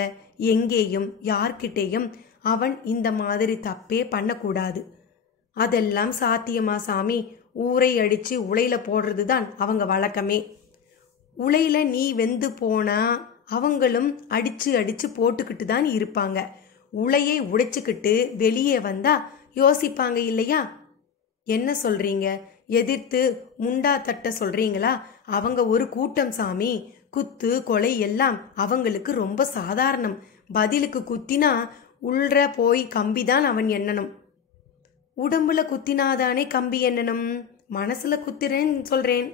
எங்கேயும் யார்கிட்டேயும் அவன் இந்த மாதிரி தப்பே பண்ணக்கூடாது. அதெல்லாம் சாத்தியமா சாமி? ஊரை அடிச்சு உலையில போடுறது தான் அவங்க வழக்கமே. உலையில நீ வெந்து போனா அவங்களும் அடிச்சு அடிச்சு போட்டுக்கிட்டு தான் இருப்பாங்க. உலையை உடைச்சுக்கிட்டு வெளியே வந்தா யோசிப்பாங்க இல்லையா? என்ன சொல்றீங்க? எதிர்த்து முண்டா தட்ட சொல்றீங்களா? அவங்க ஒரு கூட்டம் சாமி. குத்து கொலை எல்லாம் அவங்களுக்கு ரொம்ப சாதாரணம். பதிலுக்கு குத்தினா உள்ற போய் கம்பிதான் அவன் எண்ணணும். உடம்புல குத்தினாதானே கம்பி எண்ணணும். மனசுல குத்துறேன்னு சொல்றேன்.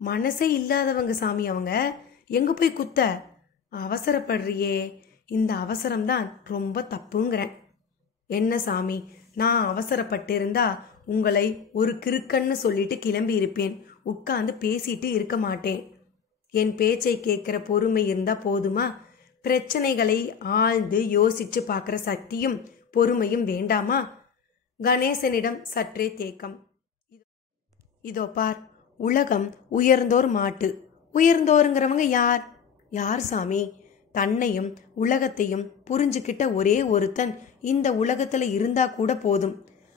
மனசே இல்லாதவங்க சாமி அவங்க. எங்க போய் குத்த? அவசரப்படுறியே. இந்த அவசரம்தான் ரொம்ப தப்புங்கிறேன். என்ன சாமி, நான் அவசரப்பட்டிருந்தா உங்களை ஒரு கிறுக்கன்னு சொல்லிட்டு கிளம்பி இருப்பேன். உட்கார்ந்து பேசிட்டு இருக்க மாட்டேன். என் பேச்சை கேட்கிற பொறுமை இருந்தா போதுமா? பிரச்சனைகளை ஆழ்ந்து யோசிச்சு பார்க்குற சக்தியும் பொறுமையும் வேண்டாமா? கணேசனிடம் சற்றே தேக்கம். இதோ பார், உலகம் உயர்ந்தோர் மாட்டு. உயர்ந்தோருங்கிறவங்க யார்? யார் சாமி? தன்னையும் உலகத்தையும் புரிஞ்சுக்கிட்ட ஒரே ஒருத்தன் இந்த உலகத்துல இருந்தா கூட போதும்.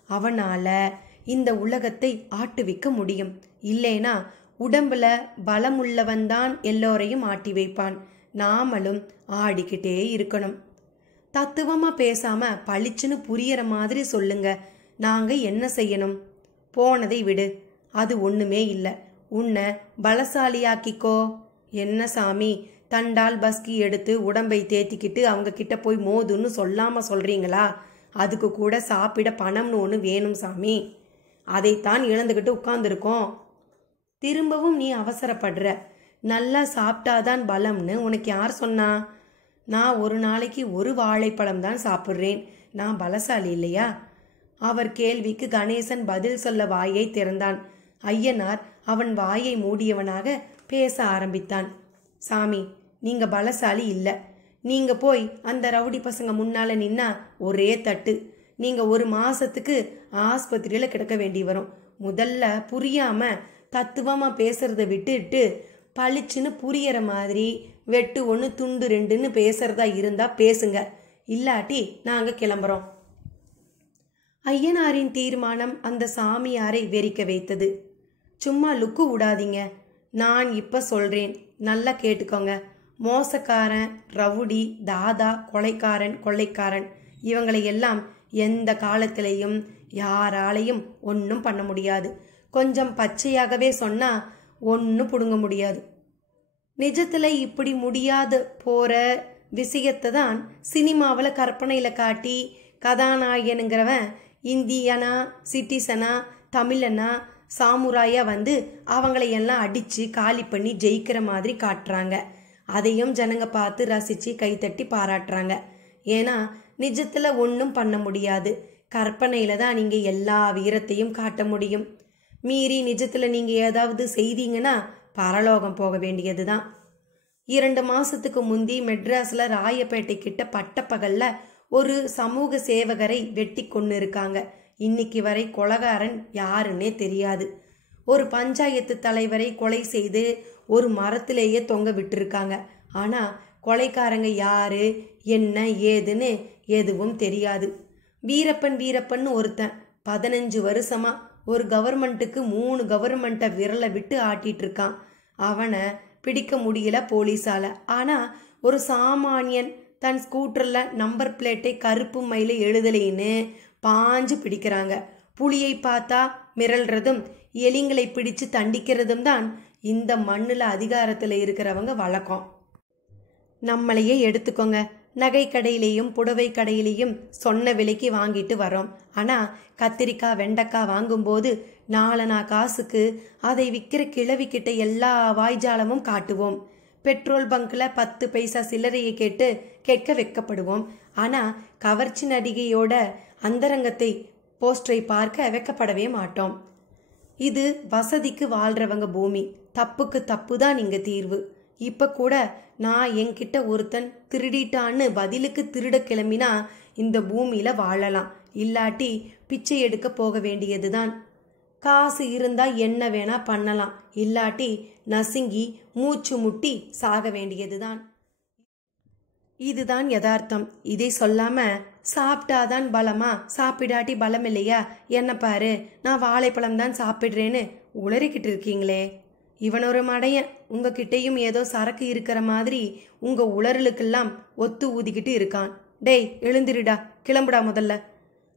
அவனால இந்த உலகத்தை ஆட்டுவிக்க முடியும். இல்லைனா உடம்புல பலமுள்ளவன்தான் எல்லோரையும் ஆட்டி வைப்பான். நாமளும் ஆடிக்கிட்டே இருக்கணும். தத்துவமா பேசாம பளிச்சுன்னு புரியற மாதிரி சொல்லுங்க. நாங்க என்ன செய்யணும்? போனதை விடு. அது ஒண்ணுமே இல்ல. உன்னை பலசாலியாக்கிக்கோ. என்ன சாமி, தண்டால் பஸ்கி எடுத்து உடம்பை தேத்திக்கிட்டு அவங்க கிட்ட போய் மோதுன்னு சொல்லாம சொல்றீங்களா? அதுக்கு கூட சாப்பிட பணம்னு ஒன்று வேணும் சாமி. அதைத்தான் இழந்துக்கிட்டு உட்கார்ந்துருக்கோம். திரும்பவும் நீ அவசரப்படுற. நல்லா சாப்பிட்டாதான் பலம்னு உனக்கு யார் சொன்னா? நான் ஒரு நாளைக்கு ஒரு வாழைப்பழம் தான் சாப்பிட்றேன். நான் பலசாலி இல்லையா? அவர் கேள்விக்கு கணேசன் பதில் சொல்ல வாயை திறந்தான். ஐயனார் அவன் வாயை மூடியவனாக பேச ஆரம்பித்தான். சாமி, நீங்க பலசாலி இல்ல. நீங்க போய் அந்த ரவுடி பசங்க முன்னால நின்னா ஒரே தட்டு. நீங்க ஒரு மாசத்துக்கு ஆஸ்பத்திரியில கிடக்க வேண்டி வரும். முதல்ல புரியாம தத்துவமா பேசுறத விட்டுட்டு பளிச்சுன்னு புரியற மாதிரி வெட்டு ஒன்று துண்டு ரெண்டுன்னு பேசுறதா இருந்தா பேசுங்க. இல்லாட்டி நாங்க கிளம்புறோம். ஐயனாரின் தீர்மானம் அந்த சாமியாரை வெறிக்க வைத்தது. சும்மா லுக்கு விடாதீங்க. நான் இப்ப சொல்றேன், நல்லா கேட்டுக்கோங்க. மோசக்காரன், ரவுடி, தாதா, கொள்ளைக்காரன் இவங்களை எல்லாம் எந்த காலத்திலையும் யாராலையும் ஒன்றும் பண்ண முடியாது. கொஞ்சம் பச்சையாகவே சொன்னா ஒன்றும் புடுங்க முடியாது. நிஜத்துல இப்படி முடியாது போற விஷயத்தை தான் சினிமாவில் கற்பனையில் காட்டி கதாநாயகனுங்கிறவன் இந்தியனா, சிட்டிசனா, தமிழனா, சாமுராயா வந்து அவங்களையெல்லாம் அடிச்சு காலி பண்ணி ஜெயிக்கிற மாதிரி காட்டுறாங்க. அதையும் ஜனங்க பார்த்து ரசிச்சு கைத்தட்டி பாராட்டுறாங்க. ஏன்னா நிஜத்துல ஒன்றும் பண்ண முடியாது. கற்பனையில தான் நீங்க எல்லா வீரத்தையும் காட்ட முடியும். மீறி நிஜத்துல நீங்க ஏதாவது செய்தீங்கன்னா பரலோகம் போக வேண்டியதுதான். 2 மாசத்துக்கு முந்தி மெட்ராஸ்ல ராயப்பேட்டை கிட்ட பட்டப்பகல்ல ஒரு சமூக சேவகரை வெட்டி கொண்டு இருக்காங்க. இன்னைக்கு வரை கொலைகாரன் யாருன்னே தெரியாது. ஒரு பஞ்சாயத்து தலைவரை கொலை செய்து ஒரு மரத்திலேயே தொங்க விட்டுருக்காங்க. ஆனா கொலைக்காரங்க யாரு, என்ன ஏதுன்னு எதுவும் தெரியாது. வீரப்பன் ஒருத்தன் 15 வருஷமா ஒரு கவர்மெண்ட்டுக்கு 3 கவர்மெண்ட்டை விரலை விட்டு ஆட்டிட்டு இருக்கான். அவனை பிடிக்க முடியல போலீஸால. ஆனா ஒரு சாமானியன் தன் ஸ்கூட்டர்ல நம்பர் பிளேட்டை கருப்பு மயில எழுதலைன்னு பாஞ்சு பிடிக்கிறாங்க. புலியை பார்த்தா மிரள்றதும் எலிங்களை பிடிச்சு தண்டிக்கிறதும் தான் இந்த மண்ணுல அதிகாரத்துல இருக்கிறவங்க வழக்கம். நம்மளையே எடுத்துக்கோங்க. நகை கடையிலையும் புடவை கடையிலையும் சொன்ன விலைக்கு வாங்கிட்டு வரோம். ஆனா கத்திரிக்காய் வெண்டைக்காய் வாங்கும்போது 4 காசுக்கு அதை விற்கிற கிழவிக்கிட்ட எல்லா வாய்ஜாலமும் காட்டுவோம். பெட்ரோல் பங்க்ல 10 பைசா சில்லறையை கேட்க வெட்கப்படுவோம். ஆனா கவர்ச்சி நடிகையோட அந்தரங்கத்தை போஸ்டரை பார்க்க வெக்கப்படவே மாட்டோம். இது வசதிக்கு வாழ்றவங்க பூமி. தப்புக்கு தப்பு தான் இங்க தீர்வு. இப்ப கூட நான் என்கிட்ட ஒருத்தன் திருடிட்டான்னு பதிலுக்கு திருட கிளம்பினா இந்த பூமியில வாழலாம், இல்லாட்டி பிச்சை எடுக்க போக வேண்டியதுதான். காசு இருந்தா என்ன வேணா பண்ணலாம், இல்லாட்டி நசுங்கி மூச்சு முட்டி சாக வேண்டியதுதான். இதுதான் யதார்த்தம். இதை சொல்லாம சாப்பிட்டாதான் பலமா, சாப்பிடாட்டி பலம் இல்லையா, என்ன பாரு நான் வாழைப்பழம் தான் சாப்பிடுறேன்னு உளறிக்கிட்டு இருக்கீங்களே. இவன் ஒரு மடையன். உங்ககிட்டையும் ஏதோ சரக்கு இருக்கிற மாதிரி உங்க உளறலுக்கெல்லாம் ஒத்து ஊதிக்கிட்டு இருக்கான். டேய் எழுந்திருடா, கிளம்புடா முதல்ல.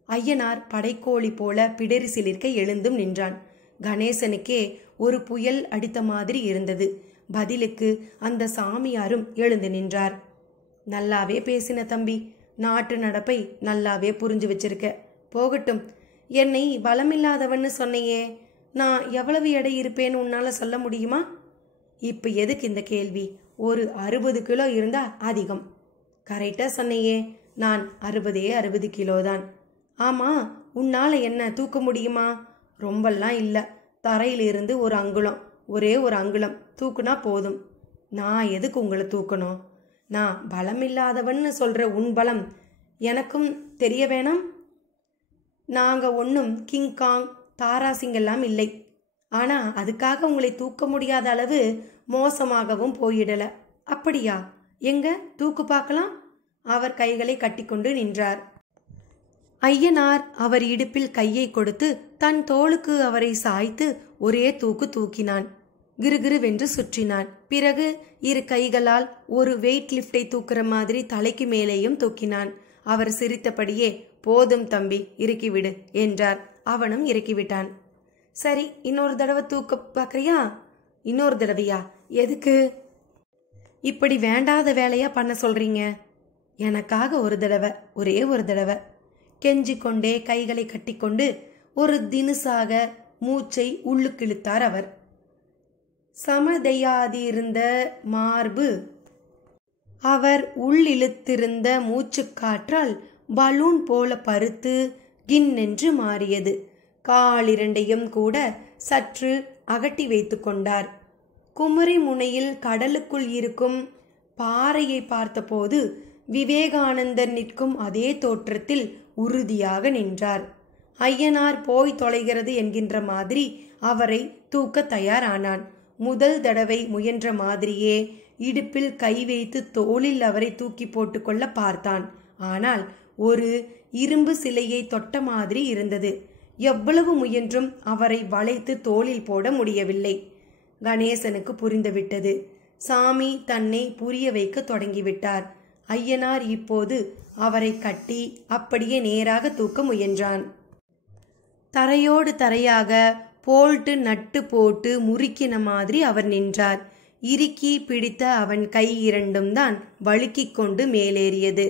ஐயனார் படைக்கோழி போல பிடரி சிலிர்க்க எழுந்தும் நின்றான். கணேசனுக்கே ஒரு புயல் அடித்த மாதிரி இருந்தது. பதிலுக்கு அந்த சாமியாரும் எழுந்து நின்றார். நல்லாவே பேசின தம்பி, நாட்டு நடப்பை நல்லாவே புரிஞ்சு வச்சிருக்க. போகட்டும். என்னை பலமில்லாதவன்னு சொன்னையே, நான் எவ்வளவு எடை இருப்பேன்னு உன்னால சொல்ல முடியுமா? இப்ப எதுக்கு இந்த கேள்வி? ஒரு 60 கிலோ இருந்தா அதிகம். கரெக்டா சொன்னையே, நான் 60 கிலோ தான். ஆமா, உன்னால என்ன தூக்க முடியுமா? ரொம்பலாம் இல்ல, தரையிலிருந்து ஒரு அங்குலம், ஒரே ஒரு அங்குலம் தூக்குனா போதும். நான் எதுக்கு உங்களை தூக்கணும்? நான் பலமில்லாதவன்னு சொல்ற உன் பலம் எனக்கும் தெரிய வேணாம். நாங்க ஒன்னும் கிங்காங் தாராசிங்கெல்லாம் இல்லை. ஆனா அதுக்காக உங்களை தூக்க முடியாத அளவு மோசமாகவும் போயிடல. அப்படியா? எங்க தூக்கு பார்க்கலாம். அவர் கைகளை கட்டிக்கொண்டு நின்றார். ஐயனார் அவர் இடுப்பில் கையை கொடுத்து தன் தோளுக்கு அவரை சாய்த்து ஒரே தூக்கு தூக்கினான். கிருகிருவென்று சுற்றினான். பிறகு இரு கைகளால் ஒரு வெயிட் லிப்டை தூக்குற மாதிரி தலைக்கு மேலேயும் தூக்கினான். அவர் சிரித்தபடியே, போதும் தம்பி, இறக்கிவிடு என்றார். அவனும் இறக்கிவிட்டான். சரி, இன்னொரு தடவை தூக்க பார்க்கறியா? இன்னொரு தடவையா? எதுக்கு இப்படி வேண்டாத வேலையா பண்ண சொல்றீங்க? எனக்காக ஒரு தடவை, ஒரே ஒரு தடவை. கெஞ்சி கொண்டே கைகளை கட்டிக்கொண்டு ஒரு தினுசாக மூச்சை உள்ளுக்கிழுத்தார் அவர். சமதையாதிருந்த மார்பு அவர் உள்ளிழுத்திருந்த மூச்சுக்காற்றால் பலூன் போல பருத்து கின்னென்று மாறியது. காலிரண்டையும் கூட சற்று அகட்டி வைத்து கொண்டார். குமரி முனையில் கடலுக்குள் இருக்கும் பாறையை பார்த்தபோது விவேகானந்தர் நிற்கும் அதே தோற்றத்தில் உறுதியாக நின்றார். ஐயனார் போய் தொலைகிறது என்கின்ற மாதிரி அவரை தூக்க தயாரானான். முதல் தடவை முயன்ற மாதிரியே இடுப்பில் கை வைத்து தோளில் அவரை தூக்கி போட்டுக்கொள்ள பார்த்தான். ஆனால் ஒரு இரும்பு சிலையை தொட்ட மாதிரி இருந்தது. எவ்வளவு முயன்றும் அவரை வளைத்து தோளில் போட முடியவில்லை. கணேசனுக்கு புரிந்துவிட்டது. சாமி தன்னை புரிய வைக்க தொடங்கிவிட்டார். ஐயனார் இப்போது அவரை கட்டி அப்படியே நேராக தூக்க முயன்றான். தரையோடு தரையாக போல்ட்டு நட்டு போட்டு முறுக்கின மாதிரி அவர் நின்றார். இறுக்கி பிடித்த அவன் கை இரண்டும் தான் வழுக்கிக் கொண்டு மேலேறியது.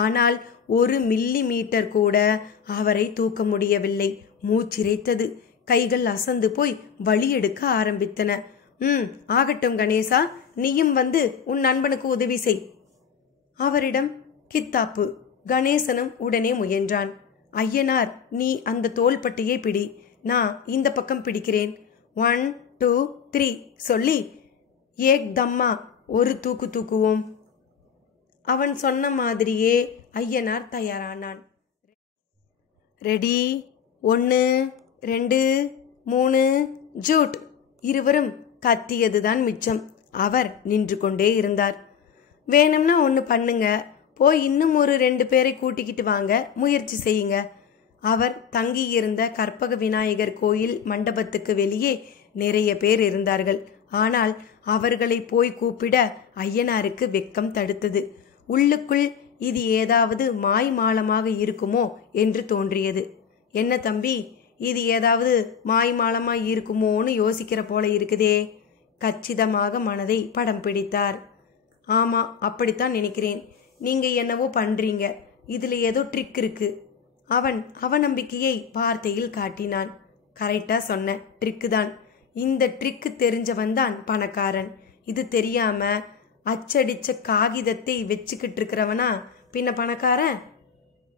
ஆனால் 1 மில்லி மீட்டர் கூட அவரை தூக்க முடியவில்லை. மூச்சிரைத்தது. கைகள் அசந்து போய் வழி எடுக்க ஆரம்பித்தன. ஆகட்டும் கணேசா, நீயும் வந்து உன் நண்பனுக்கு உதவி செய். அவரிடம் கித்தாப்பு. கணேசனும் உடனே முயன்றான். ஐயனார், நீ அந்த தோள்பட்டையை பிடி, நான் இந்த பக்கம் பிடிக்கிறேன். 1 2 3 சொல்லி ஏக் தம்மா ஒரு தூக்கு தூக்குவோம். அவன் சொன்ன மாதிரியே ஐயனார் தயாரானான். Ready, 1 2 3 Jude. இருவரும் கத்தியதுதான் மிச்சம். அவர் நின்று கொண்டே இருந்தார். வேணும்னா ஒன்று பண்ணுங்க, போய் இன்னும் ஒரு 2 பேரை கூட்டிக்கிட்டு வாங்க, முயற்சி செய்யுங்க. அவர் தங்கியிருந்த கற்பக விநாயகர் கோயில் மண்டபத்துக்கு வெளியே நிறைய பேர் இருந்தார்கள். ஆனால் அவர்களை போய் கூப்பிட ஐயனாருக்கு வெட்கம் தடுத்தது. உள்ளுக்குள் இது ஏதாவது மாய்மாலமாக இருக்குமோ என்று தோன்றியது. என்ன தம்பி, இது ஏதாவது மாய்மாலமாய் இருக்குமோன்னு யோசிக்கிற போல இருக்குதே. கச்சிதமாக மனதை படம் பிடித்தார். ஆமா, அப்படித்தான் நினைக்கிறேன். நீங்க என்னவோ பண்றீங்க, இதுல ஏதோ ட்ரிக் இருக்கு. அவன் அவநம்பிக்கையை வார்த்தையில் காட்டினான். கரெக்டா சொன்ன, ட்ரிக்கு தான். இந்த ட்ரிக்கு தெரிஞ்சவன் தான் பணக்காரன். இது தெரியாம அச்சடிச்ச காகிதத்தை வச்சுக்கிட்டு இருக்கிறவனா பின்ன பணக்காரன்?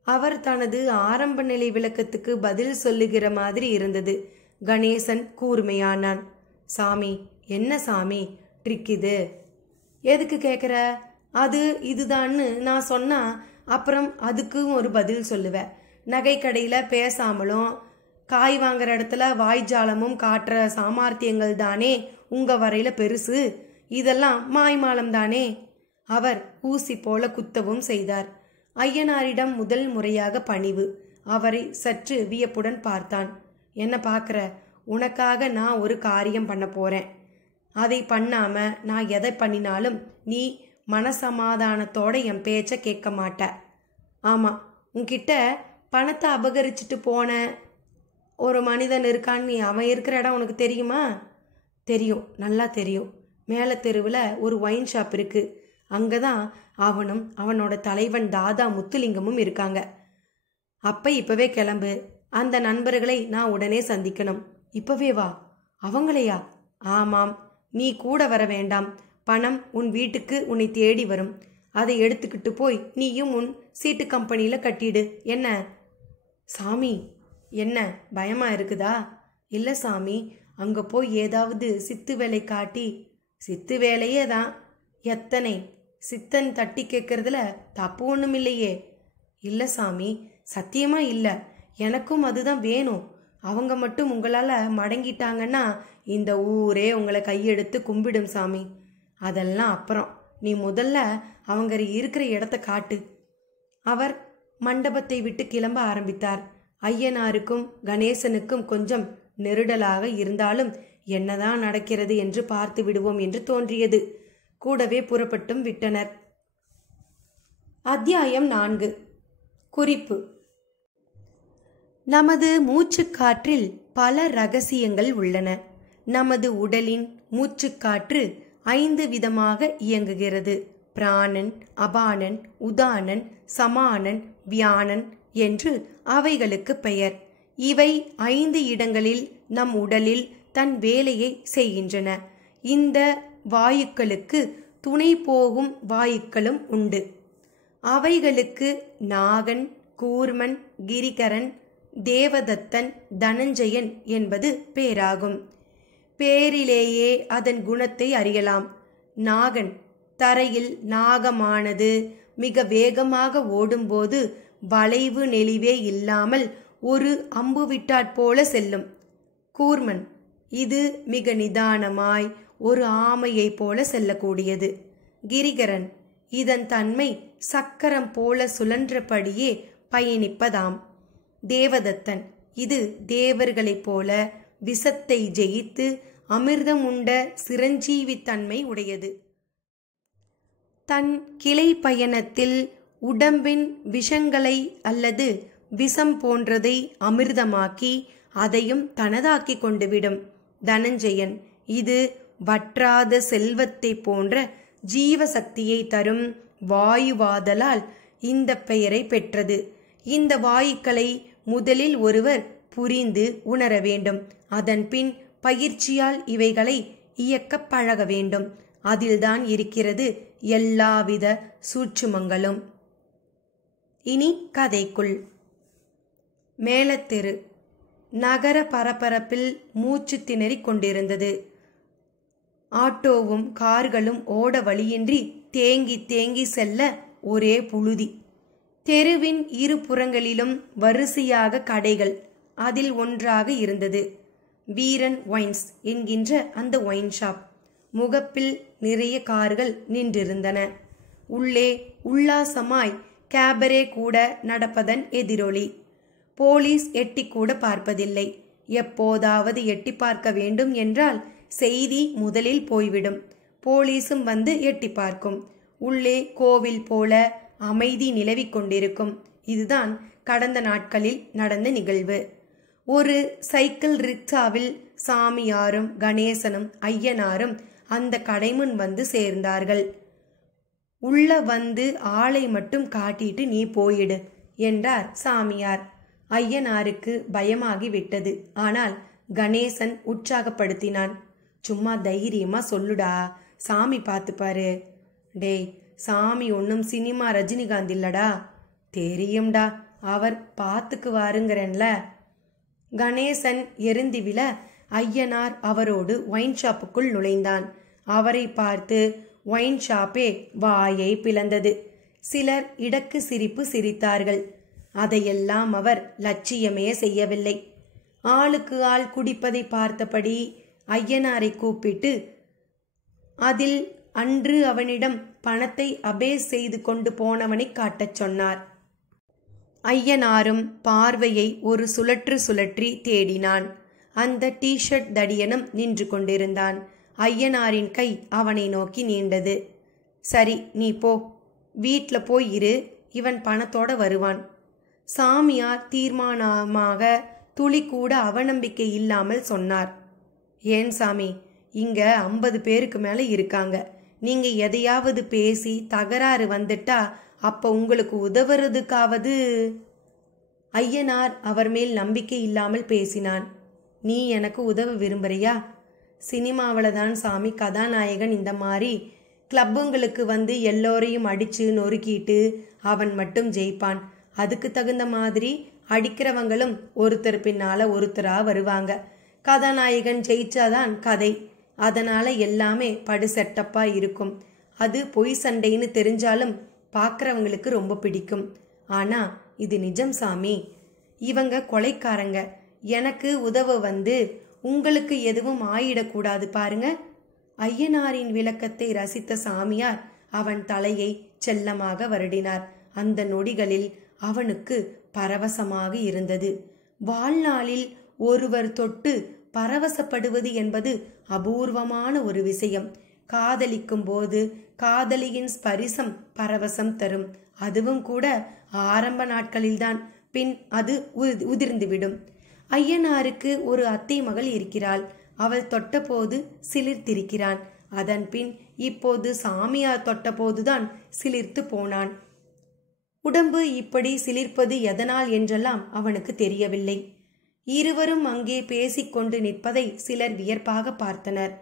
அவர் தனது ஆரம்ப நிலை விளக்கத்துக்கு பதில் சொல்லுகிற மாதிரி இருந்தது. கணேசன் கூர்மையானான். சாமி, என்ன சாமி ட்ரிக் இது? எதுக்கு கேட்குற? அது இதுதான்னு நான் சொன்னா அப்புறம் அதுக்கும் ஒரு பதில் சொல்லுவேன். நகை கடையில் பேசாமலும் காய் வாங்குற இடத்துல வாய்ஜாலமும் காட்டுற சாமர்த்தியங்கள் தானே உங்க வரையில பெருசு. இதெல்லாம் மாய்மாலம் தானே. அவர் ஊசி போல குத்தவும் செய்தார். ஐயனாரிடம் முதல் முறையாக பணிவு. அவரை சற்று வியப்புடன் பார்த்தான். என்ன பார்க்குற? உனக்காக நான் ஒரு காரியம் பண்ண போறேன். அதை பண்ணாம நான் எதை பண்ணினாலும் நீ மனசமாதானத்தோட என் பேச்ச கேட்க மாட்ட. ஆமா, உன்கிட்ட பணத்தை அபகரிச்சுட்டு போன ஒரு மனிதன் இருக்கான்னு, அவன் இருக்கிற இடம் உனக்கு தெரியுமா? தெரியும், நல்லா தெரியும். மேலே தெருவில் ஒரு ஒயின் ஷாப் இருக்கு. அங்கதான் அவனும் அவனோட தலைவன் தாதா முத்துலிங்கமும் இருக்காங்க. அப்ப இப்பவே கிளம்பு. அந்த நண்பர்களை நான் உடனே சந்திக்கணும். இப்பவே வா. அவங்களையா? ஆமாம், நீ கூட வர வேண்டாம். பணம் உன் வீட்டுக்கு உன்னை தேடி வரும். அதை எடுத்துக்கிட்டு போய் நீயும் உன் சீட்டு கம்பெனியில கட்டிடு. என்ன சாமி, என்ன பயமா இருக்குதா? இல்ல சாமி, அங்க போய் ஏதாவது சித்து வேலை காட்டி. சித்து வேலையே தான். எத்தனை சித்தன் தட்டி கேட்கறதுல தப்பு ஒண்ணும் இல்லையே. இல்ல சாமி, சத்தியமா இல்ல. எனக்கும் அதுதான் வேணும். அவங்க மட்டும் உங்களால மடங்கிட்டாங்கன்னா இந்த ஊரே உங்களை கையெடுத்து கும்பிடும் சாமி. அதெல்லாம் அப்புறம். நீ முதல்ல அவங்க இருக்கிற இடத்த காட்டு. அவர் மண்டபத்தை விட்டு கிளம்ப ஆரம்பித்தார். ஐயனாருக்கும் கணேசனுக்கும் கொஞ்சம் நெருடலாக இருந்தாலும் என்னதான் நடக்கிறது என்று பார்த்து விடுவோம் என்று தோன்றியது. கூடவே புறப்பட்டும் விட்டனர். அத்தியாயம் 4. குறிப்பு. நமது மூச்சுக்காற்றில் பல ரகசியங்கள் உள்ளன. நமது உடலின் மூச்சுக்காற்று 5 விதமாக இயங்குகிறது. பிராணன், அபானன், உதானன், சமானன், வியானன் என்று அவைகளுக்கு பெயர். இவை 5 இடங்களில் நம் உடலில் தன் வேலையை செய்கின்றன. இந்த வாயுக்களுக்கு துணை போகும் வாயுக்களும் உண்டு. அவைகளுக்கு நாகன், கூர்மன், கிரிகரன், தேவதத்தன், தனஞ்சயன் என்பது பேராகும். பேரிலேயே அதன் குணத்தை அறியலாம். நாகன், தரையில் நாகமானது மிக வேகமாக ஓடும்போது வளைவு நெளிவே இல்லாமல் ஒரு அம்பு விட்டாற்போல செல்லும். கூர்மன், இது மிக நிதானமாய் ஒரு ஆமையை போல செல்லக்கூடியது. கிரிகரன், இதன் தன்மை சக்கரம் போல சுழன்றபடியே பயணிப்பதாம். தேவதத்தன், இது தேவர்களைப் போல விஷத்தை ஜெயித்து அமிர்தம் உண்ட சிரஞ்சீவித்தன்மை உடையது. தன் கிளை பயணத்தில் உடம்பின் விஷங்களை அல்லது விஷம் போன்றதை அமிர்தமாக்கி அதையும் தனதாக்கி கொண்டுவிடும். தனஞ்சயன், இது வற்றாத செல்வத்தை போன்ற ஜீவசக்தியை தரும் வாயுவாதலால் இந்த பெயரை பெற்றது. இந்த வாயுக்களை முதலில் ஒருவர் புரிந்து உணர வேண்டும். அதன் பின் பயிற்சியால் இவைகளை இயக்க பழக வேண்டும். அதில்தான் இருக்கிறது எல்லாவித சூட்சுமங்களும். இனி கதைக்குள். மேலத்தெரு நகர பரபரப்பில் மூச்சு திணறிக் கொண்டிருந்தது. ஆட்டோவும் கார்களும் ஓட வழியின்றி தேங்கி தேங்கி செல்ல ஒரே புழுதி. தெருவின் இரு புறங்களிலும் வரிசையாக கடைகள். அதில் ஒன்றாக இருந்தது வீரன் ஒயின்ஸ் என்கின்ற அந்த ஒயின் ஷாப். முகப்பில் நிறைய கார்கள் நின்றிருந்தன. உள்ளே உல்லாசமாய் கேபரே கூட நடப்பதன் எதிரொலி. போலீஸ் எட்டி கூட பார்ப்பதில்லை. எப்போதாவது எட்டி பார்க்க வேண்டும் என்றால் செய்தி முதலில் போய்விடும். போலீஸும் வந்து எட்டி பார்க்கும். உள்ளே கோவில் போல அமைதி நிலவிக் கொண்டிருக்கும். இதுதான் கடந்த நாட்களில் நடந்த நிகழ்வு. ஒரு சைக்கிள் ரிக்ஷாவில் சாமியாரும் கணேசனும் ஐயனாரும் அந்த கடைமுன் வந்து சேர்ந்தார்கள். உள்ள வந்து ஆளை மட்டும் காட்டிட்டு நீ போயிடு என்றார் சாமியார். ஐயனாருக்கு பயமாகி விட்டது. ஆனால் கணேசன் உற்சாகப்படுத்தினான். சும்மா தைரியமா சொல்லுடா, சாமி பார்த்துப்பாரு. டேய், சாமி ஒன்றும் சினிமா ரஜினிகாந்த் இல்லடா. தெரியும்டா, அவர் பார்த்துக்குவாருங்கிறன்ல. கணேசன் எரிந்து விழ ஐயனார் அவரோடு ஒயின் ஷாப்புக்குள் நுழைந்தான். அவரை பார்த்து ஒயின் ஷாப்பே வாயை பிளந்தது. சிலர் இடக்கு சிரிப்பு சிரித்தார்கள். அதையெல்லாம் அவர் லட்சியமே செய்யவில்லை. ஆளுக்கு ஆள் குடிப்பதை பார்த்தபடி ஐயனாரை கூப்பிட்டு அதில் அன்று அவனிடம் பணத்தை அபேஸ் செய்து கொண்டு போனவனை காட்டச் சொன்னார். ஐயனாரும் பார்வையை ஒரு சுழற்றி தேடினான். அந்த டிஷர்ட் தடியனும் நின்று கொண்டிருந்தான். ஐயனாரின் கை அவனை நோக்கி நீண்டது. சரி, நீ போ, வீட்டில் போய் இரு, இவன் பணத்தோட வருவான். சாமியார் தீர்மானமாக துளி கூட அவநம்பிக்கை இல்லாமல் சொன்னார். ஏன் சாமி, இங்க 50 பேருக்கு மேல இருக்காங்க. நீங்க எதையாவது பேசி தகராறு வந்துட்டா அப்ப உங்களுக்கு உதவுறதுக்காவது. ஐயனார் அவர் மேல் நம்பிக்கை இல்லாமல் பேசினான். நீ எனக்கு உதவ விரும்புறியா? சினிமாவில் தான் சாமி கதாநாயகன் இந்த மாதிரி கிளப்புங்களுக்கு வந்து எல்லோரையும் அடிச்சு நொறுக்கிட்டு அவன் மட்டும் ஜெயிப்பான். அதுக்கு தகுந்த மாதிரி அடிக்கிறவங்களும் ஒருத்தர் பின்னால ஒருத்தரா வருவாங்க. கதாநாயகன் ஜெயிச்சாதான் கதை. அதனால எல்லாமே படு செட்டப்பா இருக்கும். அது பொய் சண்டைன்னு தெரிஞ்சாலும் பார்க்குறவங்களுக்கு ரொம்ப பிடிக்கும். ஆனா இது நிஜம் சாமி. இவங்க கொலைக்காரங்க. எனக்கு உதவ வந்து உங்களுக்கு எதுவும் ஆயிடக்கூடாது பாருங்க. ஐயனாரின் விளக்கத்தை ரசித்த சாமியார் அவன் தலையை செல்லமாக வருடினார். அந்த நொடிகளில் அவனுக்கு பரவசமாக இருந்தது. வாழ்நாளில் ஒருவர் தொட்டு பரவசப்படுவது என்பது அபூர்வமான ஒரு விஷயம். காதலிக்கும் போது காதலியின் ஸ்பரிசம் பரவசம் தரும். அதுவும் கூட ஆரம்ப நாட்களில்தான். பின் அது உதிர்ந்துவிடும். ஐயனாருக்கு ஒரு அத்தை மகள் இருக்கிறாள். அவள் தொட்டபோது சிலிர்த்திருக்கிறான். அதன் பின் இப்போது சாமியார் தொட்டபோதுதான் சிலிர்த்து போனான். உடம்பு இப்படி சிலிர்ப்பது எதனால் என்றெல்லாம் அவனுக்கு தெரியவில்லை. இருவரும் அங்கே பேசிக்கொண்டு நிற்பதை சிலர் வியப்பாக பார்த்தனர்.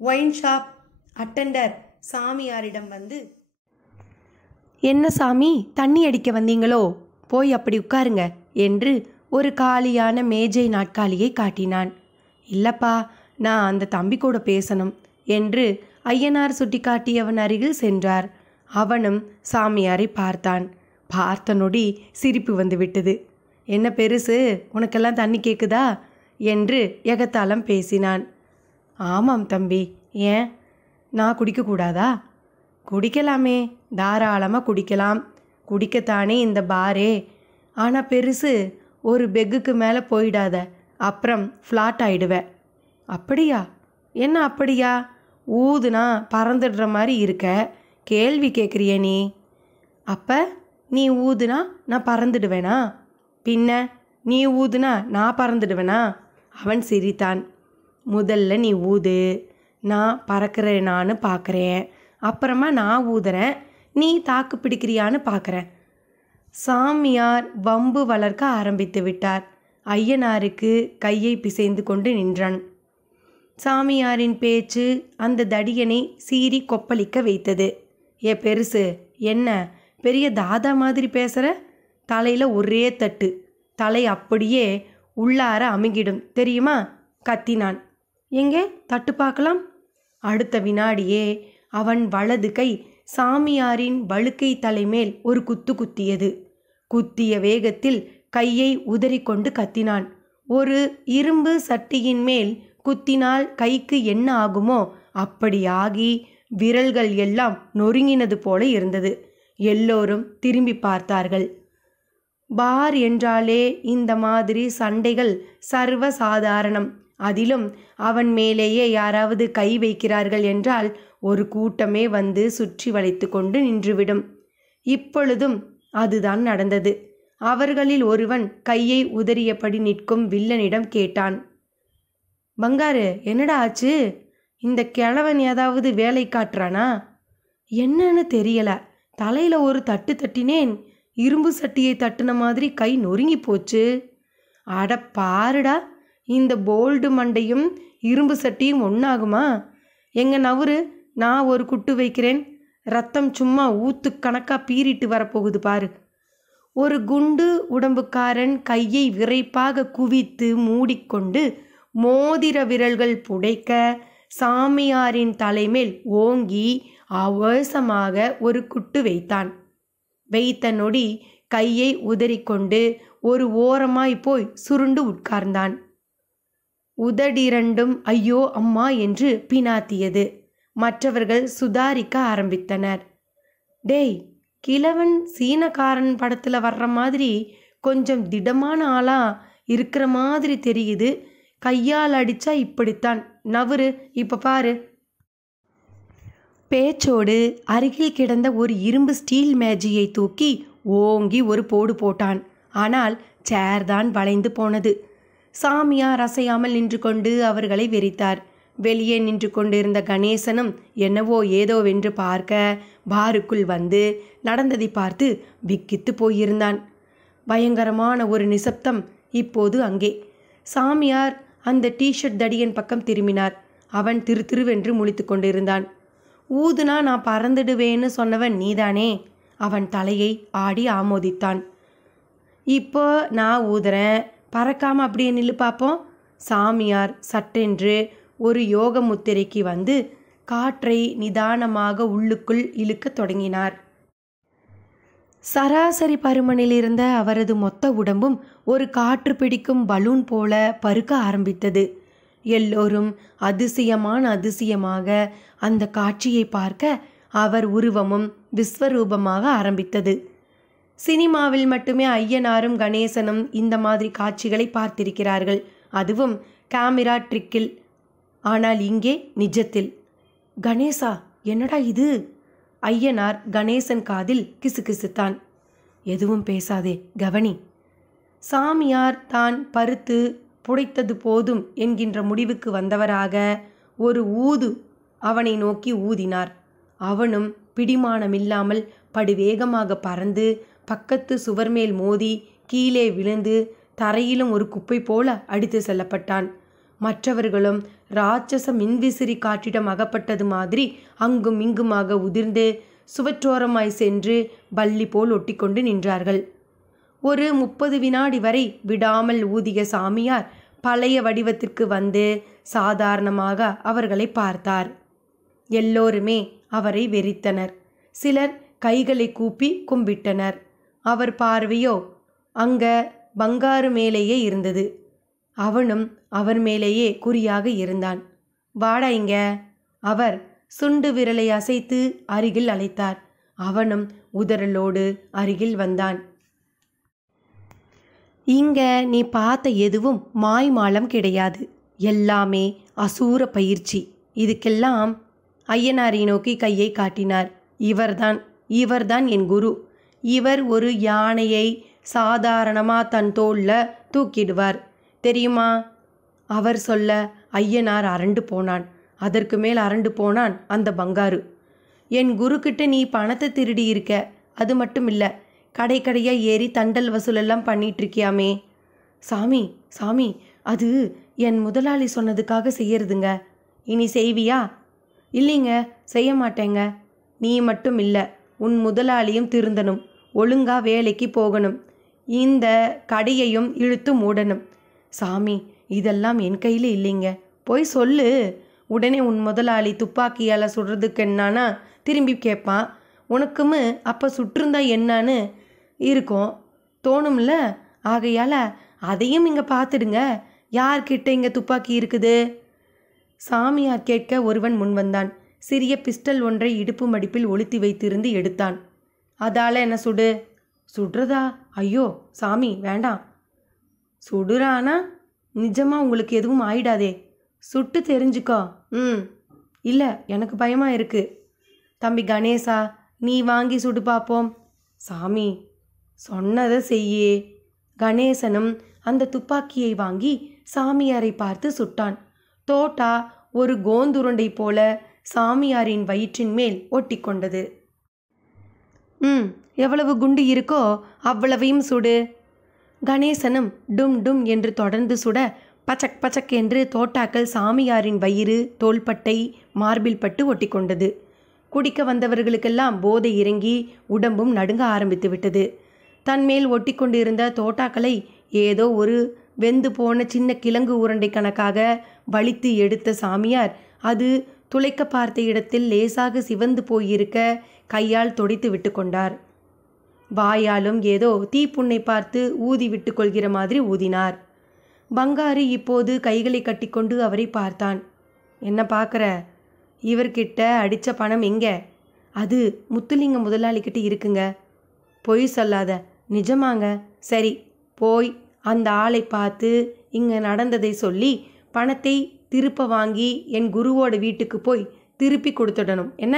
ஒயின் ஷாப் அட்டெண்டர் சாமியாரிடம் வந்து, என்ன சாமி, தண்ணி அடிக்க வந்தீங்களோ? போய் அப்படி உட்காருங்க என்று ஒரு காலியான மேஜை நாற்காலியை காட்டினான். இல்லப்பா, நான் அந்த தம்பி கூட பேசணும் என்று ஐயனார் சுட்டி காட்டியவன் அருகில் சென்றார். அவனும் சாமியாரை பார்த்தான். பார்த்த நொடி சிரிப்பு வந்து விட்டது. என்ன பெருசு, உனக்கெல்லாம் தண்ணி கேட்குதா என்று எகத்தாளம் பேசினான். ஆமாம் தம்பி, ஏன் நான் குடிக்கக்கூடாதா? குடிக்கலாமே, தாராளமாக குடிக்கலாம். குடிக்கத்தானே இந்த பாரே. ஆனால் பெருசு, ஒரு பெக்குக்கு மேலே போயிடாத, அப்புறம் ஃப்ளாட் ஆயிடுவேன். அப்படியா? என்ன அப்படியா? ஊதுனா பறந்துடுற மாதிரி இருக்க, கேள்வி கேட்குறிய நீ? அப்போ நீ ஊதுனா நான் பறந்துடுவேனா? பின்ன நீ ஊதுனா நான் பறந்துடுவேனா? அவன் சிரித்தான். முதல்ல நீ ஊது, நான் பறக்கிறேனான்னு பார்க்குறேன். அப்புறமா நான் ஊதுறேன், நீ தாக்கு பிடிக்கிறியான்னு பார்க்குறேன். சாமியார் வம்பு வளர்க்க ஆரம்பித்து விட்டார். ஐயனாருக்கு கையை பிசைந்து கொண்டு நின்றான். சாமியாரின் பேச்சு அந்த தடியனை சீறி கொப்பளிக்க வைத்தது. ஏ பெருசு, என்ன பெரிய தாதா மாதிரி பேசுகிற? தலையில் ஒரே தட்டு, தலை அப்படியே உள்ளார அமுங்கிடும் தெரியுமா? கத்தினான். எங்கே தட்டு பார்க்கலாம்? அடுத்த வினாடியே அவன் வலது கை சாமியாரின் வழுக்கை தலைமேல் ஒரு குத்து குத்தியது. குத்திய வேகத்தில் கையை உதறிக்கொண்டு கத்தினான். ஒரு இரும்பு சட்டியின் மேல் குத்தினால் கைக்கு என்ன ஆகுமோ அப்படியாகி விரல்கள் எல்லாம் நொறுங்கினது போல இருந்தது. எல்லோரும் திரும்பி பார்த்தார்கள். பார் என்றாலே இந்த மாதிரி சண்டைகள் சர்வ சாதாரணம். அதிலும் அவன் மேலேயே யாராவது கை வைக்கிறார்கள் என்றால் ஒரு கூட்டமே வந்து சுற்றி வளைத்து கொண்டு நின்றுவிடும். இப்பொழுதும் அதுதான் நடந்தது. அவர்களில் ஒருவன் கையை உதறியபடி நிற்கும் வில்லனிடம் கேட்டான், பங்காரு, என்னடா ஆச்சு? இந்த கிழவன் ஏதாவது வேலை காட்டுறானா? என்னன்னு தெரியல, தலையில ஒரு தட்டு தட்டினேன், இரும்பு சட்டியை தட்டுன மாதிரி கை நொறுங்கி போச்சு. அட பாருடா, இந்த போல்டு மண்டையும் இரும்பு சட்டியும் ஒன்றாகுமா? எங்க நவுரு, நான் ஒரு குட்டு வைக்கிறேன், ரத்தம் சும்மா ஊத்து கணக்கா பீறிட்டு வரப்போகுது பாரு. ஒரு குண்டு உடம்புக்காரன் கையை விரைப்பாக குவித்து மூடிக்கொண்டு மோதிர விரல்கள் புடைக்க சாமியாரின் தலைமேல் ஓங்கி அவசமாக ஒரு குட்டு வைத்தான். வைத்த நொடி கையை உதறிக்கொண்டு ஒரு ஓரமாய் போய் சுருண்டு உட்கார்ந்தான். உதடிரண்டும் ஐயோ அம்மா என்று பினாத்தியது. மற்றவர்கள் சுதாரிக்க ஆரம்பித்தனர். டேய், கிழவன் சீனக்காரன் படத்தில் வர்ற மாதிரி கொஞ்சம் திடமான ஆளா இருக்கிற மாதிரி தெரியுது. கையால் அடித்தா இப்படித்தான். நவுரு, இப்போ பாரு. பேச்சோடு அருகில் கிடந்த ஒரு இரும்பு ஸ்டீல் மேஜையை தூக்கி ஓங்கி ஒரு போடு போட்டான். ஆனால் சேர்தான் வளைந்து போனது. சாமியார் அசையாமல் நின்று கொண்டு அவர்களை வெறித்தார். வெளியே நின்று கொண்டிருந்த கணேசனும் என்னவோ ஏதோவென்று பார்க்க பாருக்குள் வந்து நடந்ததை பார்த்து விக்கித்து போயிருந்தான். பயங்கரமான ஒரு நிசப்தம் இப்போது அங்கே. சாமியார் அந்த டிஷர்ட் தடியன் பக்கம் திரும்பினார். அவன் திருவென்று முழித்து கொண்டிருந்தான். ஊதுனா நான் பறந்துடுவேன்னு சொன்னவன் நீதானே? அவன் தலையை ஆடி ஆமோதித்தான். இப்போ நான் ஊதுறேன், பறக்காம அப்படியே நில்லு பார்ப்போம். சாமியார் சட்டென்று ஒரு யோக முத்திரைக்கு வந்து காற்றை நிதானமாக உள்ளுக்குள் இழுக்கத் தொடங்கினார். சராசரி பருமனில் இருந்த அவரது மொத்த உடம்பும் ஒரு காற்று பிடிக்கும் பலூன் போல பருக்க ஆரம்பித்தது. எல்லோரும் அதிசயமாக அந்த காட்சியை பார்க்க அவர் உருவமும் விஸ்வரூபமாக ஆரம்பித்தது. சினிமாவில் மட்டுமே ஐயனாரும் கணேசனும் இந்த மாதிரி காட்சிகளை பார்த்திருக்கிறார்கள், அதுவும் கேமரா ட்ரிக்கில். ஆனால் இங்கே நிஜத்தில். கணேசா, என்னடா இது? ஐயனார் கணேசன் காதில் கிசுகிசுத்தான். எதுவும் பேசாதே, கவனி. சாமியார் தான் பருத்து புடைத்தது போதும் என்கின்ற முடிவுக்கு வந்தவராக ஒரு ஊது அவனை நோக்கி ஊதினார். அவனும் பிடிமானமில்லாமல் படுவேகமாக பறந்து பக்கத்து சுவர் மேல் மோதி கீழே விழுந்து தரையிலும் ஒரு குப்பை போல அடித்து செல்லப்பட்டான். மற்றவர்களும் ராட்சச மின்விசிறி காற்றிடம் அகப்பட்டது மாதிரி அங்கும் இங்குமாக உதிர்ந்து சுவற்றோரமாய் சென்று பல்லி போல் ஒட்டிக்கொண்டு நின்றார்கள். ஒரு 30 வினாடி வரை விடாமல் ஊதிய சாமியார் பழைய வடிவத்திற்கு வந்து சாதாரணமாக அவர்களை பார்த்தார். எல்லோருமே அவரை வெறித்தனர். சிலர் கைகளை கூப்பி கும்பிட்டனர். அவர் பார்வையோ அங்க பங்காரு மேலேயே இருந்தது. அவனும் அவர் மேலேயே குறியாக இருந்தான். வாடா இங்க. அவர் சுண்டு விரலை அசைத்து அருகில் அழைத்தார். அவனும் உதறலோடு அருகில் வந்தான். இங்க நீ பார்த்த எதுவும் மாய்மாலம் கிடையாது, எல்லாமே அசூர பயிற்சி. இதுக்கெல்லாம் ஐயனாரை நோக்கி கையை காட்டினார். இவர்தான் என் குரு. இவர் ஒரு யானையை சாதாரணமாக தன் தோளில் தூக்கிடுவார், தெரியுமா? அவர் சொல்ல ஐயனார் அரண்டு போனான். அதற்கு மேல் அரண்டு போனான் அந்த பங்காரு. என் குருக்கிட்ட நீ பணத்தை திருடி இருக்க, அது மட்டும் இல்லை, கடையாக ஏறி தண்டல் வசூலெல்லாம் பண்ணிகிட்ருக்கியாமே. சாமி, அது என் முதலாளி சொன்னதுக்காக செய்யறதுங்க. இனி செய்வியா? இல்லைங்க, செய்ய மாட்டேங்க. நீ மட்டும் இல்லை, உன் முதலாளியும் திருந்தணும், ஒழுங்கா வேலைக்கு போகணும், இந்த கடையையும் இழுத்து மூடணும். சாமி, இதெல்லாம் என் கையில் இல்லைங்க, போய் சொல்லு. உடனே உன் முதலாளி துப்பாக்கியால் சுடுறதுக்கு என்னான்னா திரும்பி கேட்பான். உனக்குமே அப்போ சுட்டிருந்தா என்னான்னு இருக்கும் தோணும்ல. ஆகையால் அதையும் இங்கே பார்த்துடுங்க. யார்கிட்ட இங்கே துப்பாக்கி இருக்குது? சாமியார் கேட்க ஒருவன் முன்வந்தான். சிறிய பிஸ்டல் ஒன்றை இடுப்பு மடிப்பில் ஒளித்தி வைத்திருந்து எடுத்தான். அதால் என்ன சுடுறதா? ஐயோ சாமி, வேண்டாம். சுடுறானா? நிஜமா உங்களுக்கு எதுவும் ஆயிடாதே, சுட்டு தெரிஞ்சுக்கோ. இல்லை, எனக்கு பயமா இருக்கு. தம்பி கணேசா, நீ வாங்கி சுடு பார்ப்போம். சாமி சொன்னதை செய்யே. கணேசனும் அந்த துப்பாக்கியை வாங்கி சாமியாரை பார்த்து சுட்டான். தோட்டா ஒரு கோந்துருண்டை போல சாமியாரின் வயிற்றின் மேல் ஒட்டி கொண்டது. எவ்வளவு குண்டு இருக்கோ அவ்வளவையும் சுடு. கணேசனும் டும் டும் என்று தொடர்ந்து சுட பச்சக் பச்சக் என்று தோட்டாக்கள் சாமியாரின் வயிறு, தோள்பட்டை, மார்பில் பட்டு ஒட்டி கொண்டது. குடிக்க வந்தவர்களுக்கெல்லாம் போதை இறங்கி உடம்பும் நடுங்க ஆரம்பித்து விட்டது. தன்மேல் ஒட்டி கொண்டிருந்த தோட்டாக்களை ஏதோ ஒரு வெந்து போன சின்ன கிழங்கு உருண்டை கணக்காக வலித்து எடுத்த சாமியார் அது துளைக்க பார்த்த இடத்தில் லேசாக சிவந்து போயிருக்க கையால் தொடைத்து விட்டு கொண்டார். வாயாலும் ஏதோ தீப்புண்ணை பார்த்து ஊதி விட்டு கொள்கிற மாதிரி ஊதினார். பங்காரு இப்போது கைகளை கட்டிக்கொண்டு அவரை பார்த்தான். என்ன பார்க்குற? இவர்கிட்ட அடித்த பணம் எங்க? அது முத்துலிங்க முதலாளிக்கிட்ட இருக்குங்க. பொய் சொல்லாத, நிஜமாங்க. சரி, போய் அந்த ஆளை பார்த்து இங்கே நடந்ததை சொல்லி பணத்தை திருப்ப வாங்கி என் குருவோட வீட்டுக்கு போய் திருப்பி கொடுத்துடணும். என்ன?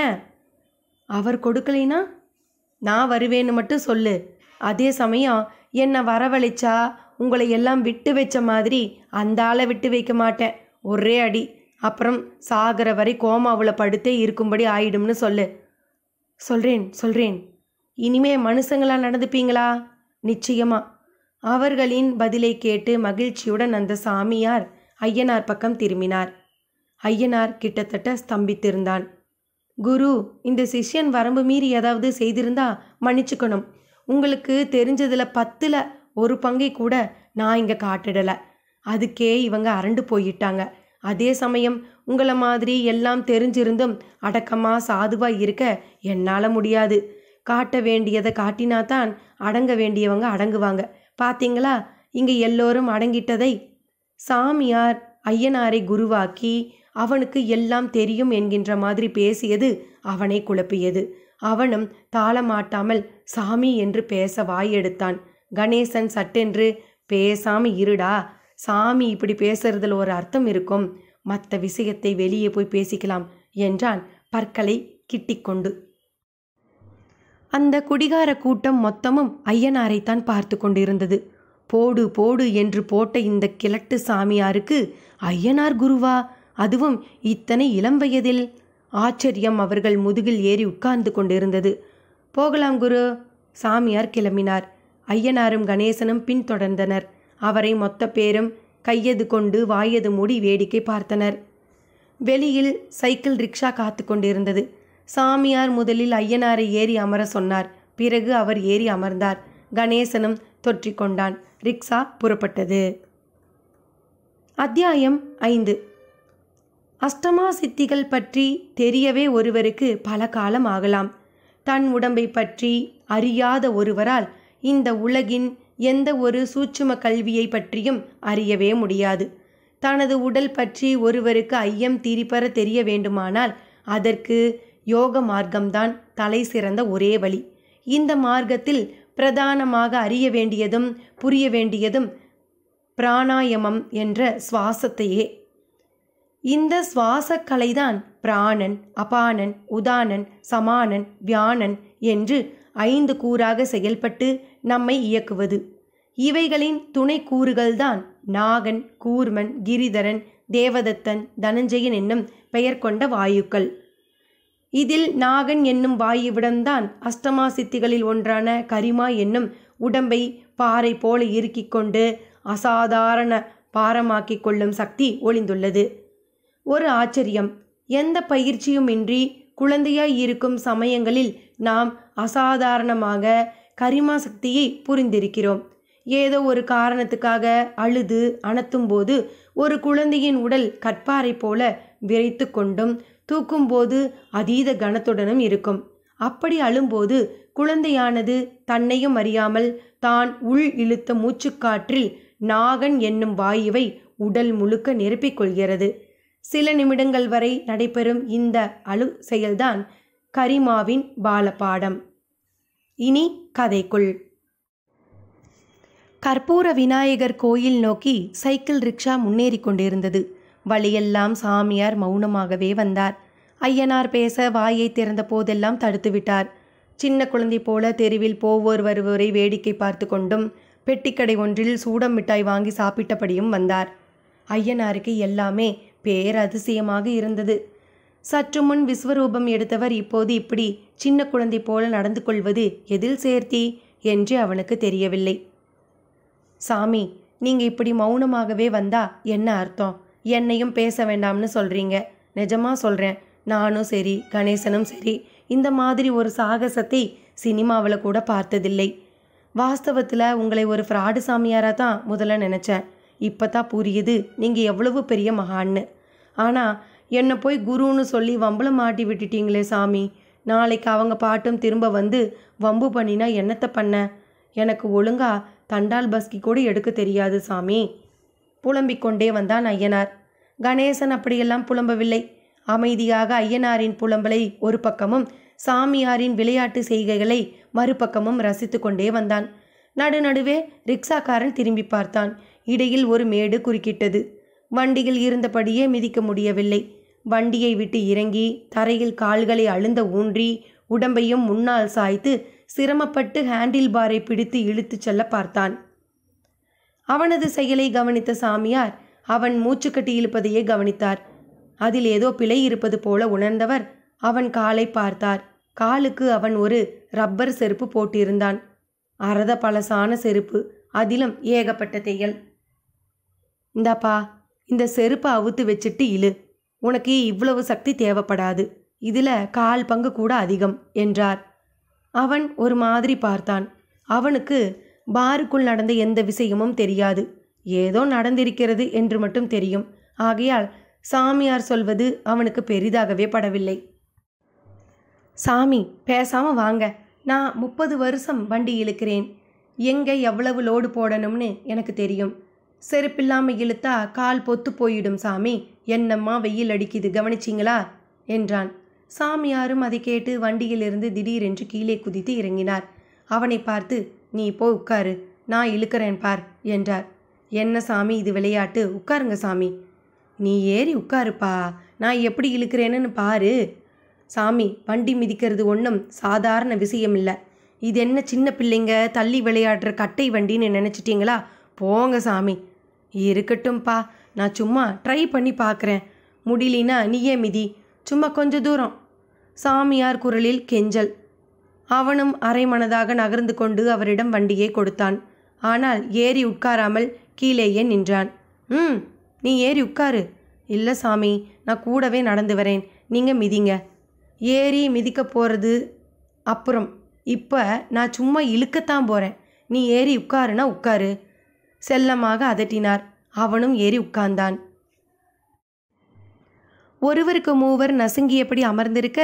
அவர் கொடுக்கலைனா நான் வருவேன்னு மட்டும் சொல்லு. அதே சமயம் என்னை வரவழைச்சா உங்களை எல்லாம் விட்டு வச்ச மாதிரி அந்த ஆளை விட்டு வைக்க மாட்டேன். ஒரே அடி. அப்புறம் சாகிற வரை கோமாவில் படுத்தே இருக்கும்படி ஆயிடும்னு சொல்லு. சொல்கிறேன். இனிமே மனுஷங்களா நடந்துப்பீங்களா? நிச்சயமா. அவர்களின் பதிலை கேட்டு மகிழ்ச்சியுடன் அந்த சாமியார் ஐயனார் பக்கம் திரும்பினார். ஐயனார் கிட்டத்தட்ட ஸ்தம்பித்திருந்தான். குரு, இந்த சிஷ்யன் வரம்பு மீறி ஏதாவது செய்திருந்தா மன்னிச்சுக்கணும். உங்களுக்கு தெரிஞ்சதில் 10ல் 1 பங்கை கூட நான் இங்கே காட்டிடலை. அதுக்கே இவங்க அரண்டு போயிட்டாங்க. அதே சமயம் உங்களை மாதிரி எல்லாம் தெரிஞ்சிருந்தும் அடக்கமாக சாதுவாக இருக்க என்னால் முடியாது. காட்ட வேண்டியதை காட்டினாதான் அடங்க வேண்டியவங்க அடங்குவாங்க. பார்த்தீங்களா இங்கே எல்லோரும் அடங்கிட்டதை? சாமியார் ஐயனாரை குருவாக்கி அவனுக்கு எல்லாம் தெரியும் என்கின்ற மாதிரி பேசியது அவனை குழப்பியது. அவனும் தாளமாட்டாமல் சாமி என்று பேச வாயெடுத்தான். கணேசன் சட்டென்று, பேசாம இருடா, சாமி இப்படி பேசுறதுல ஒரு அர்த்தம் இருக்கும், மற்ற விஷயத்தை வெளியே போய் பேசிக்கலாம் என்றான் பற்களை கிட்டிக்கொண்டு. அந்த குடிகார கூட்டம் மொத்தமும் ஐயனாரைத்தான் பார்த்து கொண்டிருந்தது. போடு போடு என்று போட்ட இந்த கிழட்டு சாமியாருக்கு ஐயனார் குருவா? அதுவும் இத்தனை இளம் வயதில்? ஆச்சரியம் அவர்கள் முதுகில் ஏறி உட்கார்ந்து கொண்டிருந்தது. போகலாம் குரு. சாமியார் கிளம்பினார். ஐயனாரும் கணேசனும் பின்தொடர்ந்தனர். அவரை மொத்த பேரும் கையது கொண்டு வாயது மூடி வேடிக்கை பார்த்தனர். வெளியில் சைக்கிள் ரிக்ஷா காத்து கொண்டிருந்தது. சாமியார் முதலில் ஐயனாரை ஏறி அமர சொன்னார். பிறகு அவர் ஏறி அமர்ந்தார். கணேசனும் தொற்றிக்கொண்டான். ரிக்ஷா புறப்பட்டது. அத்தியாயம் 5. அஷ்டமா சித்திகள் பற்றி தெரியவே ஒருவருக்கு பல காலம் ஆகலாம். தன் உடம்பை பற்றி அறியாத ஒருவரால் இந்த உலகின் எந்த ஒரு சூட்சும கல்வியை பற்றியும் அறியவே முடியாது. தனது உடல் பற்றி ஒருவருக்கு ஐயம் தீரிப்பற தெரிய வேண்டுமானால் அதற்கு யோக மார்க்கம்தான் தலை சிறந்த ஒரே வழி. இந்த மார்க்கத்தில் பிரதானமாக அறிய வேண்டியதும் புரிய வேண்டியதும் பிராணாயாமம் என்ற சுவாசத்தையே. இந்த சுவாச கலைதான் பிராணன், அபானன், உதானன், சமானன், வியானன் என்று 5 கூறாக செயல்பட்டு நம்மை இயக்குவது. இவைகளின் துணை கூறுகள்தான் நாகன், கூர்மன், கிரிதரன், தேவதத்தன், தனஞ்சயன் என்னும் பெயர் கொண்ட வாயுக்கள். இதில் நாகன் என்னும் வாயுவிடம்தான் அஷ்டமா சித்திகளில் ஒன்றான கரிமா என்னும் உடம்பை பாறை போல இறுக்கிக் கொண்டு அசாதாரண பாரமாக்கிக் கொள்ளும் சக்தி ஒளிந்துள்ளது. ஒரு ஆச்சரியம், எந்த பயிற்சியுமின்றி குழந்தையாய் இருக்கும் சமயங்களில் நாம் அசாதாரணமாக கரிமா சக்தியை புரிந்திருக்கிறோம். ஏதோ ஒரு காரணத்துக்காக அழுது அனத்தும் போது ஒரு குழந்தையின் உடல் கற்பாறை போல விரைத்து கொண்டும் தூக்கும்போது அதீத கனத்துடனும் இருக்கும். அப்படி அழும்போது குழந்தையானது தன்னையும் அறியாமல் தான் உள் இழுத்த மூச்சுக்காற்றில் நாகன் என்னும் வாயுவை உடல் முழுக்க நிரப்பிக் கொள்கிறது. சில நிமிடங்கள் வரை நடைபெறும் இந்த அழு செயல்தான் கரிமாவின் பாலபாடம். இனி கதைக்குள். கற்பூர விநாயகர் கோயில் நோக்கி சைக்கிள் ரிக்ஷா முன்னேறி கொண்டிருந்தது. வழியெல்லாம் சாமியார் மௌனமாகவே வந்தார். ஐயனார் பேச வாயை திறந்த போதெல்லாம் தடுத்து விட்டார். சின்ன குழந்தை போல தெருவில் போவோர் வருவோரை வேடிக்கை பார்த்து கொண்டும் பெட்டிக்கடை ஒன்றில் சூடம் மிட்டாய் வாங்கி சாப்பிட்டபடியும் வந்தார். ஐயனாருக்கு எல்லாமே பேரதிசயமாக இருந்தது. சற்று முன் விஸ்வரூபம் எடுத்தவர் இப்போது இப்படி சின்ன குழந்தை போல நடந்து கொள்வது எதில் சேர்த்தி என்று அவனுக்கு தெரியவில்லை. சாமி, நீங்க இப்படி மௌனமாகவே வந்தா என்ன அர்த்தம்? என்னையும் பேச வேண்டாம்னு சொல்றீங்க. நிஜமா சொல்றேன், நானும் சரி கணேசனும் சரி இந்த மாதிரி ஒரு சாகசத்தை சினிமாவில் கூட பார்த்ததில்லை. வாஸ்தவத்தில் உங்களை ஒரு ஃப்ராடு சாமியாராக தான் முதல்ல நினச்சேன். இப்போ தான் புரியுது நீங்கள் எவ்வளவு பெரிய மகான்னு. ஆனால் என்னை போய் குருன்னு சொல்லி வம்பளை மாட்டி விட்டுட்டீங்களே சாமி. நாளைக்கு அவங்க பாட்டும் திரும்ப வந்து வம்பு பண்ணினா என்னத்தை பண்ண? எனக்கு ஒழுங்கா தண்டால் பஸ்கி கூட எடுக்க தெரியாது சாமி. புலம்பிக்கொண்டே வந்தான் ஐயனார். கணேசன் அப்படியெல்லாம் புலம்பவில்லை. அமைதியாக ஐயனாரின் புலம்பலை ஒரு பக்கமும் சாமியாரின் விளையாட்டு செய்கைகளை மறுபக்கமும் ரசித்து கொண்டே வந்தான். நடுநடுவே ரிக்ஷாக்காரன் திரும்பி பார்த்தான். இடையில் ஒரு மேடு குறுக்கிட்டது. வண்டியில் இருந்தபடியே மிதிக்க முடியவில்லை. வண்டியை விட்டு இறங்கி தரையில் கால்களை அழுந்த ஊன்றி உடம்பையும் முன்னால் சாய்த்து சிரமப்பட்டு ஹேண்டில் பாரை பிடித்து இழுத்துச் செல்ல பார்த்தான். அவனது செயலை கவனித்த சாமியார் அவன் மூச்சுக்கட்டி இழுப்பதையே கவனித்தார். அதில் ஏதோ பிழை இருப்பது போல உணர்ந்தவர் அவன் காலை பார்த்தார். காலுக்கு அவன் ஒரு ரப்பர் செருப்பு போட்டிருந்தான். அரத பழசான செருப்பு, அதிலும் ஏகப்பட்ட தையல். இந்தாப்பா, இந்த செருப்பை அவுத்து வச்சுட்டு இழு. உனக்கு இவ்வளவு சக்தி தேவைப்படாது. இதில் 1/4 பங்கு கூட அதிகம் என்றார். அவன் ஒரு மாதிரி பார்த்தான். அவனுக்கு பாருக்குள் நடந்த எந்த விஷயமும் தெரியாது. ஏதோ நடந்திருக்கிறது என்று மட்டும் தெரியும். ஆகையால் சாமியார் சொல்வது அவனுக்கு பெரிதாகவே படவில்லை. சாமி, பேசாம வாங்க. நான் 30 வருஷம் வண்டி இழுக்கிறேன். எங்கே எவ்வளவு லோடு போடணும்னு எனக்கு தெரியும். செருப்பில்லாமல் இழுத்தா கால் பொத்து போயிடும் சாமி. என்னம்மா வெயில் அடிக்குது, கவனிச்சிங்களா என்றான். சாமியாரும் அதை கேட்டு வண்டியிலிருந்து திடீரென்று கீழே குதித்து இறங்கினார். அவனை பார்த்து, நீ போ உட்காரு, நான் இழுக்கிறேன் பார் என்றார். என்ன சாமி இது விளையாட்டு? உட்காருங்க சாமி. நீ ஏறி உட்காருப்பா, நான் எப்படி இழுக்கிறேன்னு பாரு. சாமி, வண்டி மிதிக்கிறது ஒன்றும் சாதாரண விஷயம் இல்லை. இது என்ன சின்ன பிள்ளைங்க தள்ளி விளையாடுற கட்டை வண்டின்னு நினச்சிட்டிங்களா? போங்க சாமி. இருக்கட்டும்பா, நான் சும்மா ட்ரை பண்ணி பார்க்குறேன். முடியலினா நீயே மிதி, சும்மா கொஞ்ச தூரம். சாமியார் குரலில் கெஞ்சல். அவனும் அரைமனதாக நகர்ந்து கொண்டு அவரிடம் வண்டியை கொடுத்தான். ஆனால் ஏறி உட்காராமல் கீழேயே நின்றான். நீ ஏறி உட்காரு. இல்லை சாமி, நான் கூடவே நடந்து வரேன், நீங்கள் மிதிங்க. ஏறி மிதிக்க போகிறது அப்புறம். இப்போ நான் சும்மா இழுக்கத்தான் போகிறேன். நீ ஏறி உட்காருனா உட்காரு. செல்லமாக அதட்டினார். அவனும் ஏறி உட்கார்ந்தான். ஒருவருக்கு மூவர் நசுங்கியபடி அமர்ந்திருக்க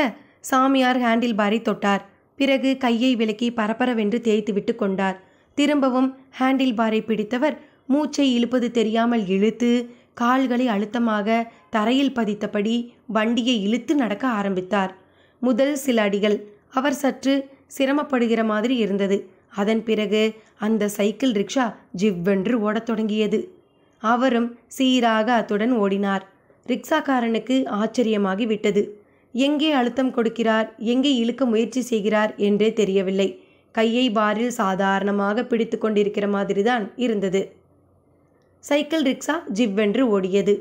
சாமியார் ஹேண்டில் பாரை தொட்டார். பிறகு கையை விலக்கி பரபரவென்று தேய்த்து விட்டு கொண்டார். திரும்பவும் ஹேண்டில் பாரை பிடித்தவர் மூச்சை இழுப்பது தெரியாமல் இழுத்து கால்களை அழுத்தமாக தரையில் பதித்தபடி வண்டியை இழுத்து நடக்க ஆரம்பித்தார். முதல் சில அடிகள் அவர் சற்று சிரமப்படுகிற மாதிரி இருந்தது. அதன் பிறகு அந்த சைக்கிள் ரிக்ஷா ஜிவ்வென்று ஓடத் தொடங்கியது. அவரும் சீராக அத்துடன் ஓடினார். ரிக்ஷாக்காரனுக்கு ஆச்சரியமாகி விட்டது. எங்கே அழுத்தம் கொடுக்கிறார், எங்கே இழுக்க முயற்சி செய்கிறார் என்றே தெரியவில்லை. கையை பாரில் சாதாரணமாக பிடித்து கொண்டிருக்கிற மாதிரிதான் இருந்தது. சைக்கிள் ரிக்ஷா ஜிவ்வென்று ஓடியது.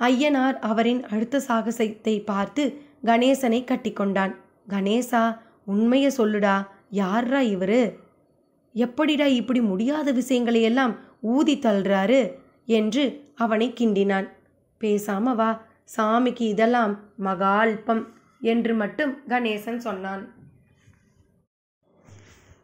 ஐயனார் அவரின் அடுத்த சாகசத்தை பார்த்து கணேசனை கட்டிக்கொண்டான். கணேசா, உண்மையை சொல்லுடா, யார்ரா இவரு? எப்படிடா இப்படி முடியாத விஷயங்களையெல்லாம் ஊதி தள்ளுறாரு என்று அவனை கிண்டினான். பேசாம வா, சாமிக்கு இதெல்லாம் மகால்பம் என்று மட்டும் கணேசன் சொன்னான்.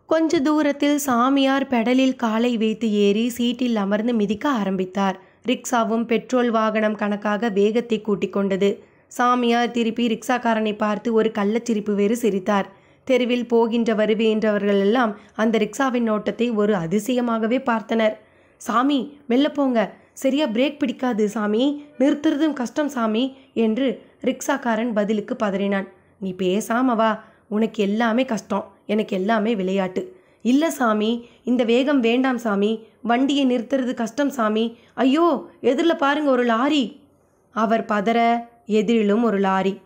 கொஞ்ச தூரத்தில் சாமியார் பெடலில் காலை வைத்து ஏறி சீட்டில் அமர்ந்து மிதிக்க ஆரம்பித்தார். ரிக்ஷாவும் பெட்ரோல் வாகனம் கணக்காக வேகத்தை கூட்டிக் கொண்டது. சாமியார் திருப்பி ரிக்ஷாக்காரனை பார்த்து ஒரு கள்ளச்சிரிப்பு வேறு சிரித்தார். தெருவில் போகின்ற வருகின்றவர்கள் எல்லாம் அந்த ரிக்ஷாவின் நோட்டத்தை ஒரு அதிசயமாகவே பார்த்தனர். சாமி, மெல்ல போங்க, சரியா பிரேக் பிடிக்காது சாமி, நிறுத்துறதும் கஷ்டம் சாமி என்று ரிக்ஷாக்காரன் பதிலுக்கு பதறினான். நீ பேசாம வா, உனக்கு எல்லாமே கஷ்டம், எனக்கு எல்லாமே விளையாட்டு. இல்லை சாமி, இந்த வேகம் வேண்டாம் சாமி, வண்டியை நிறுத்துறது கஷ்டம் சாமி, ஐயோ எதிரில் பாருங்க ஒரு லாரி. அவர் பதற எதிரிலும் ஒரு லாரி.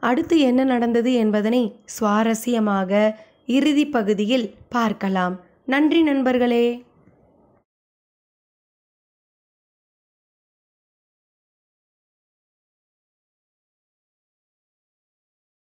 அடுத்து என்ன நடந்தது என்பதனை சுவாரஸ்யமாக இறுதி பகுதியில் பார்க்கலாம். நன்றி நண்பர்களே.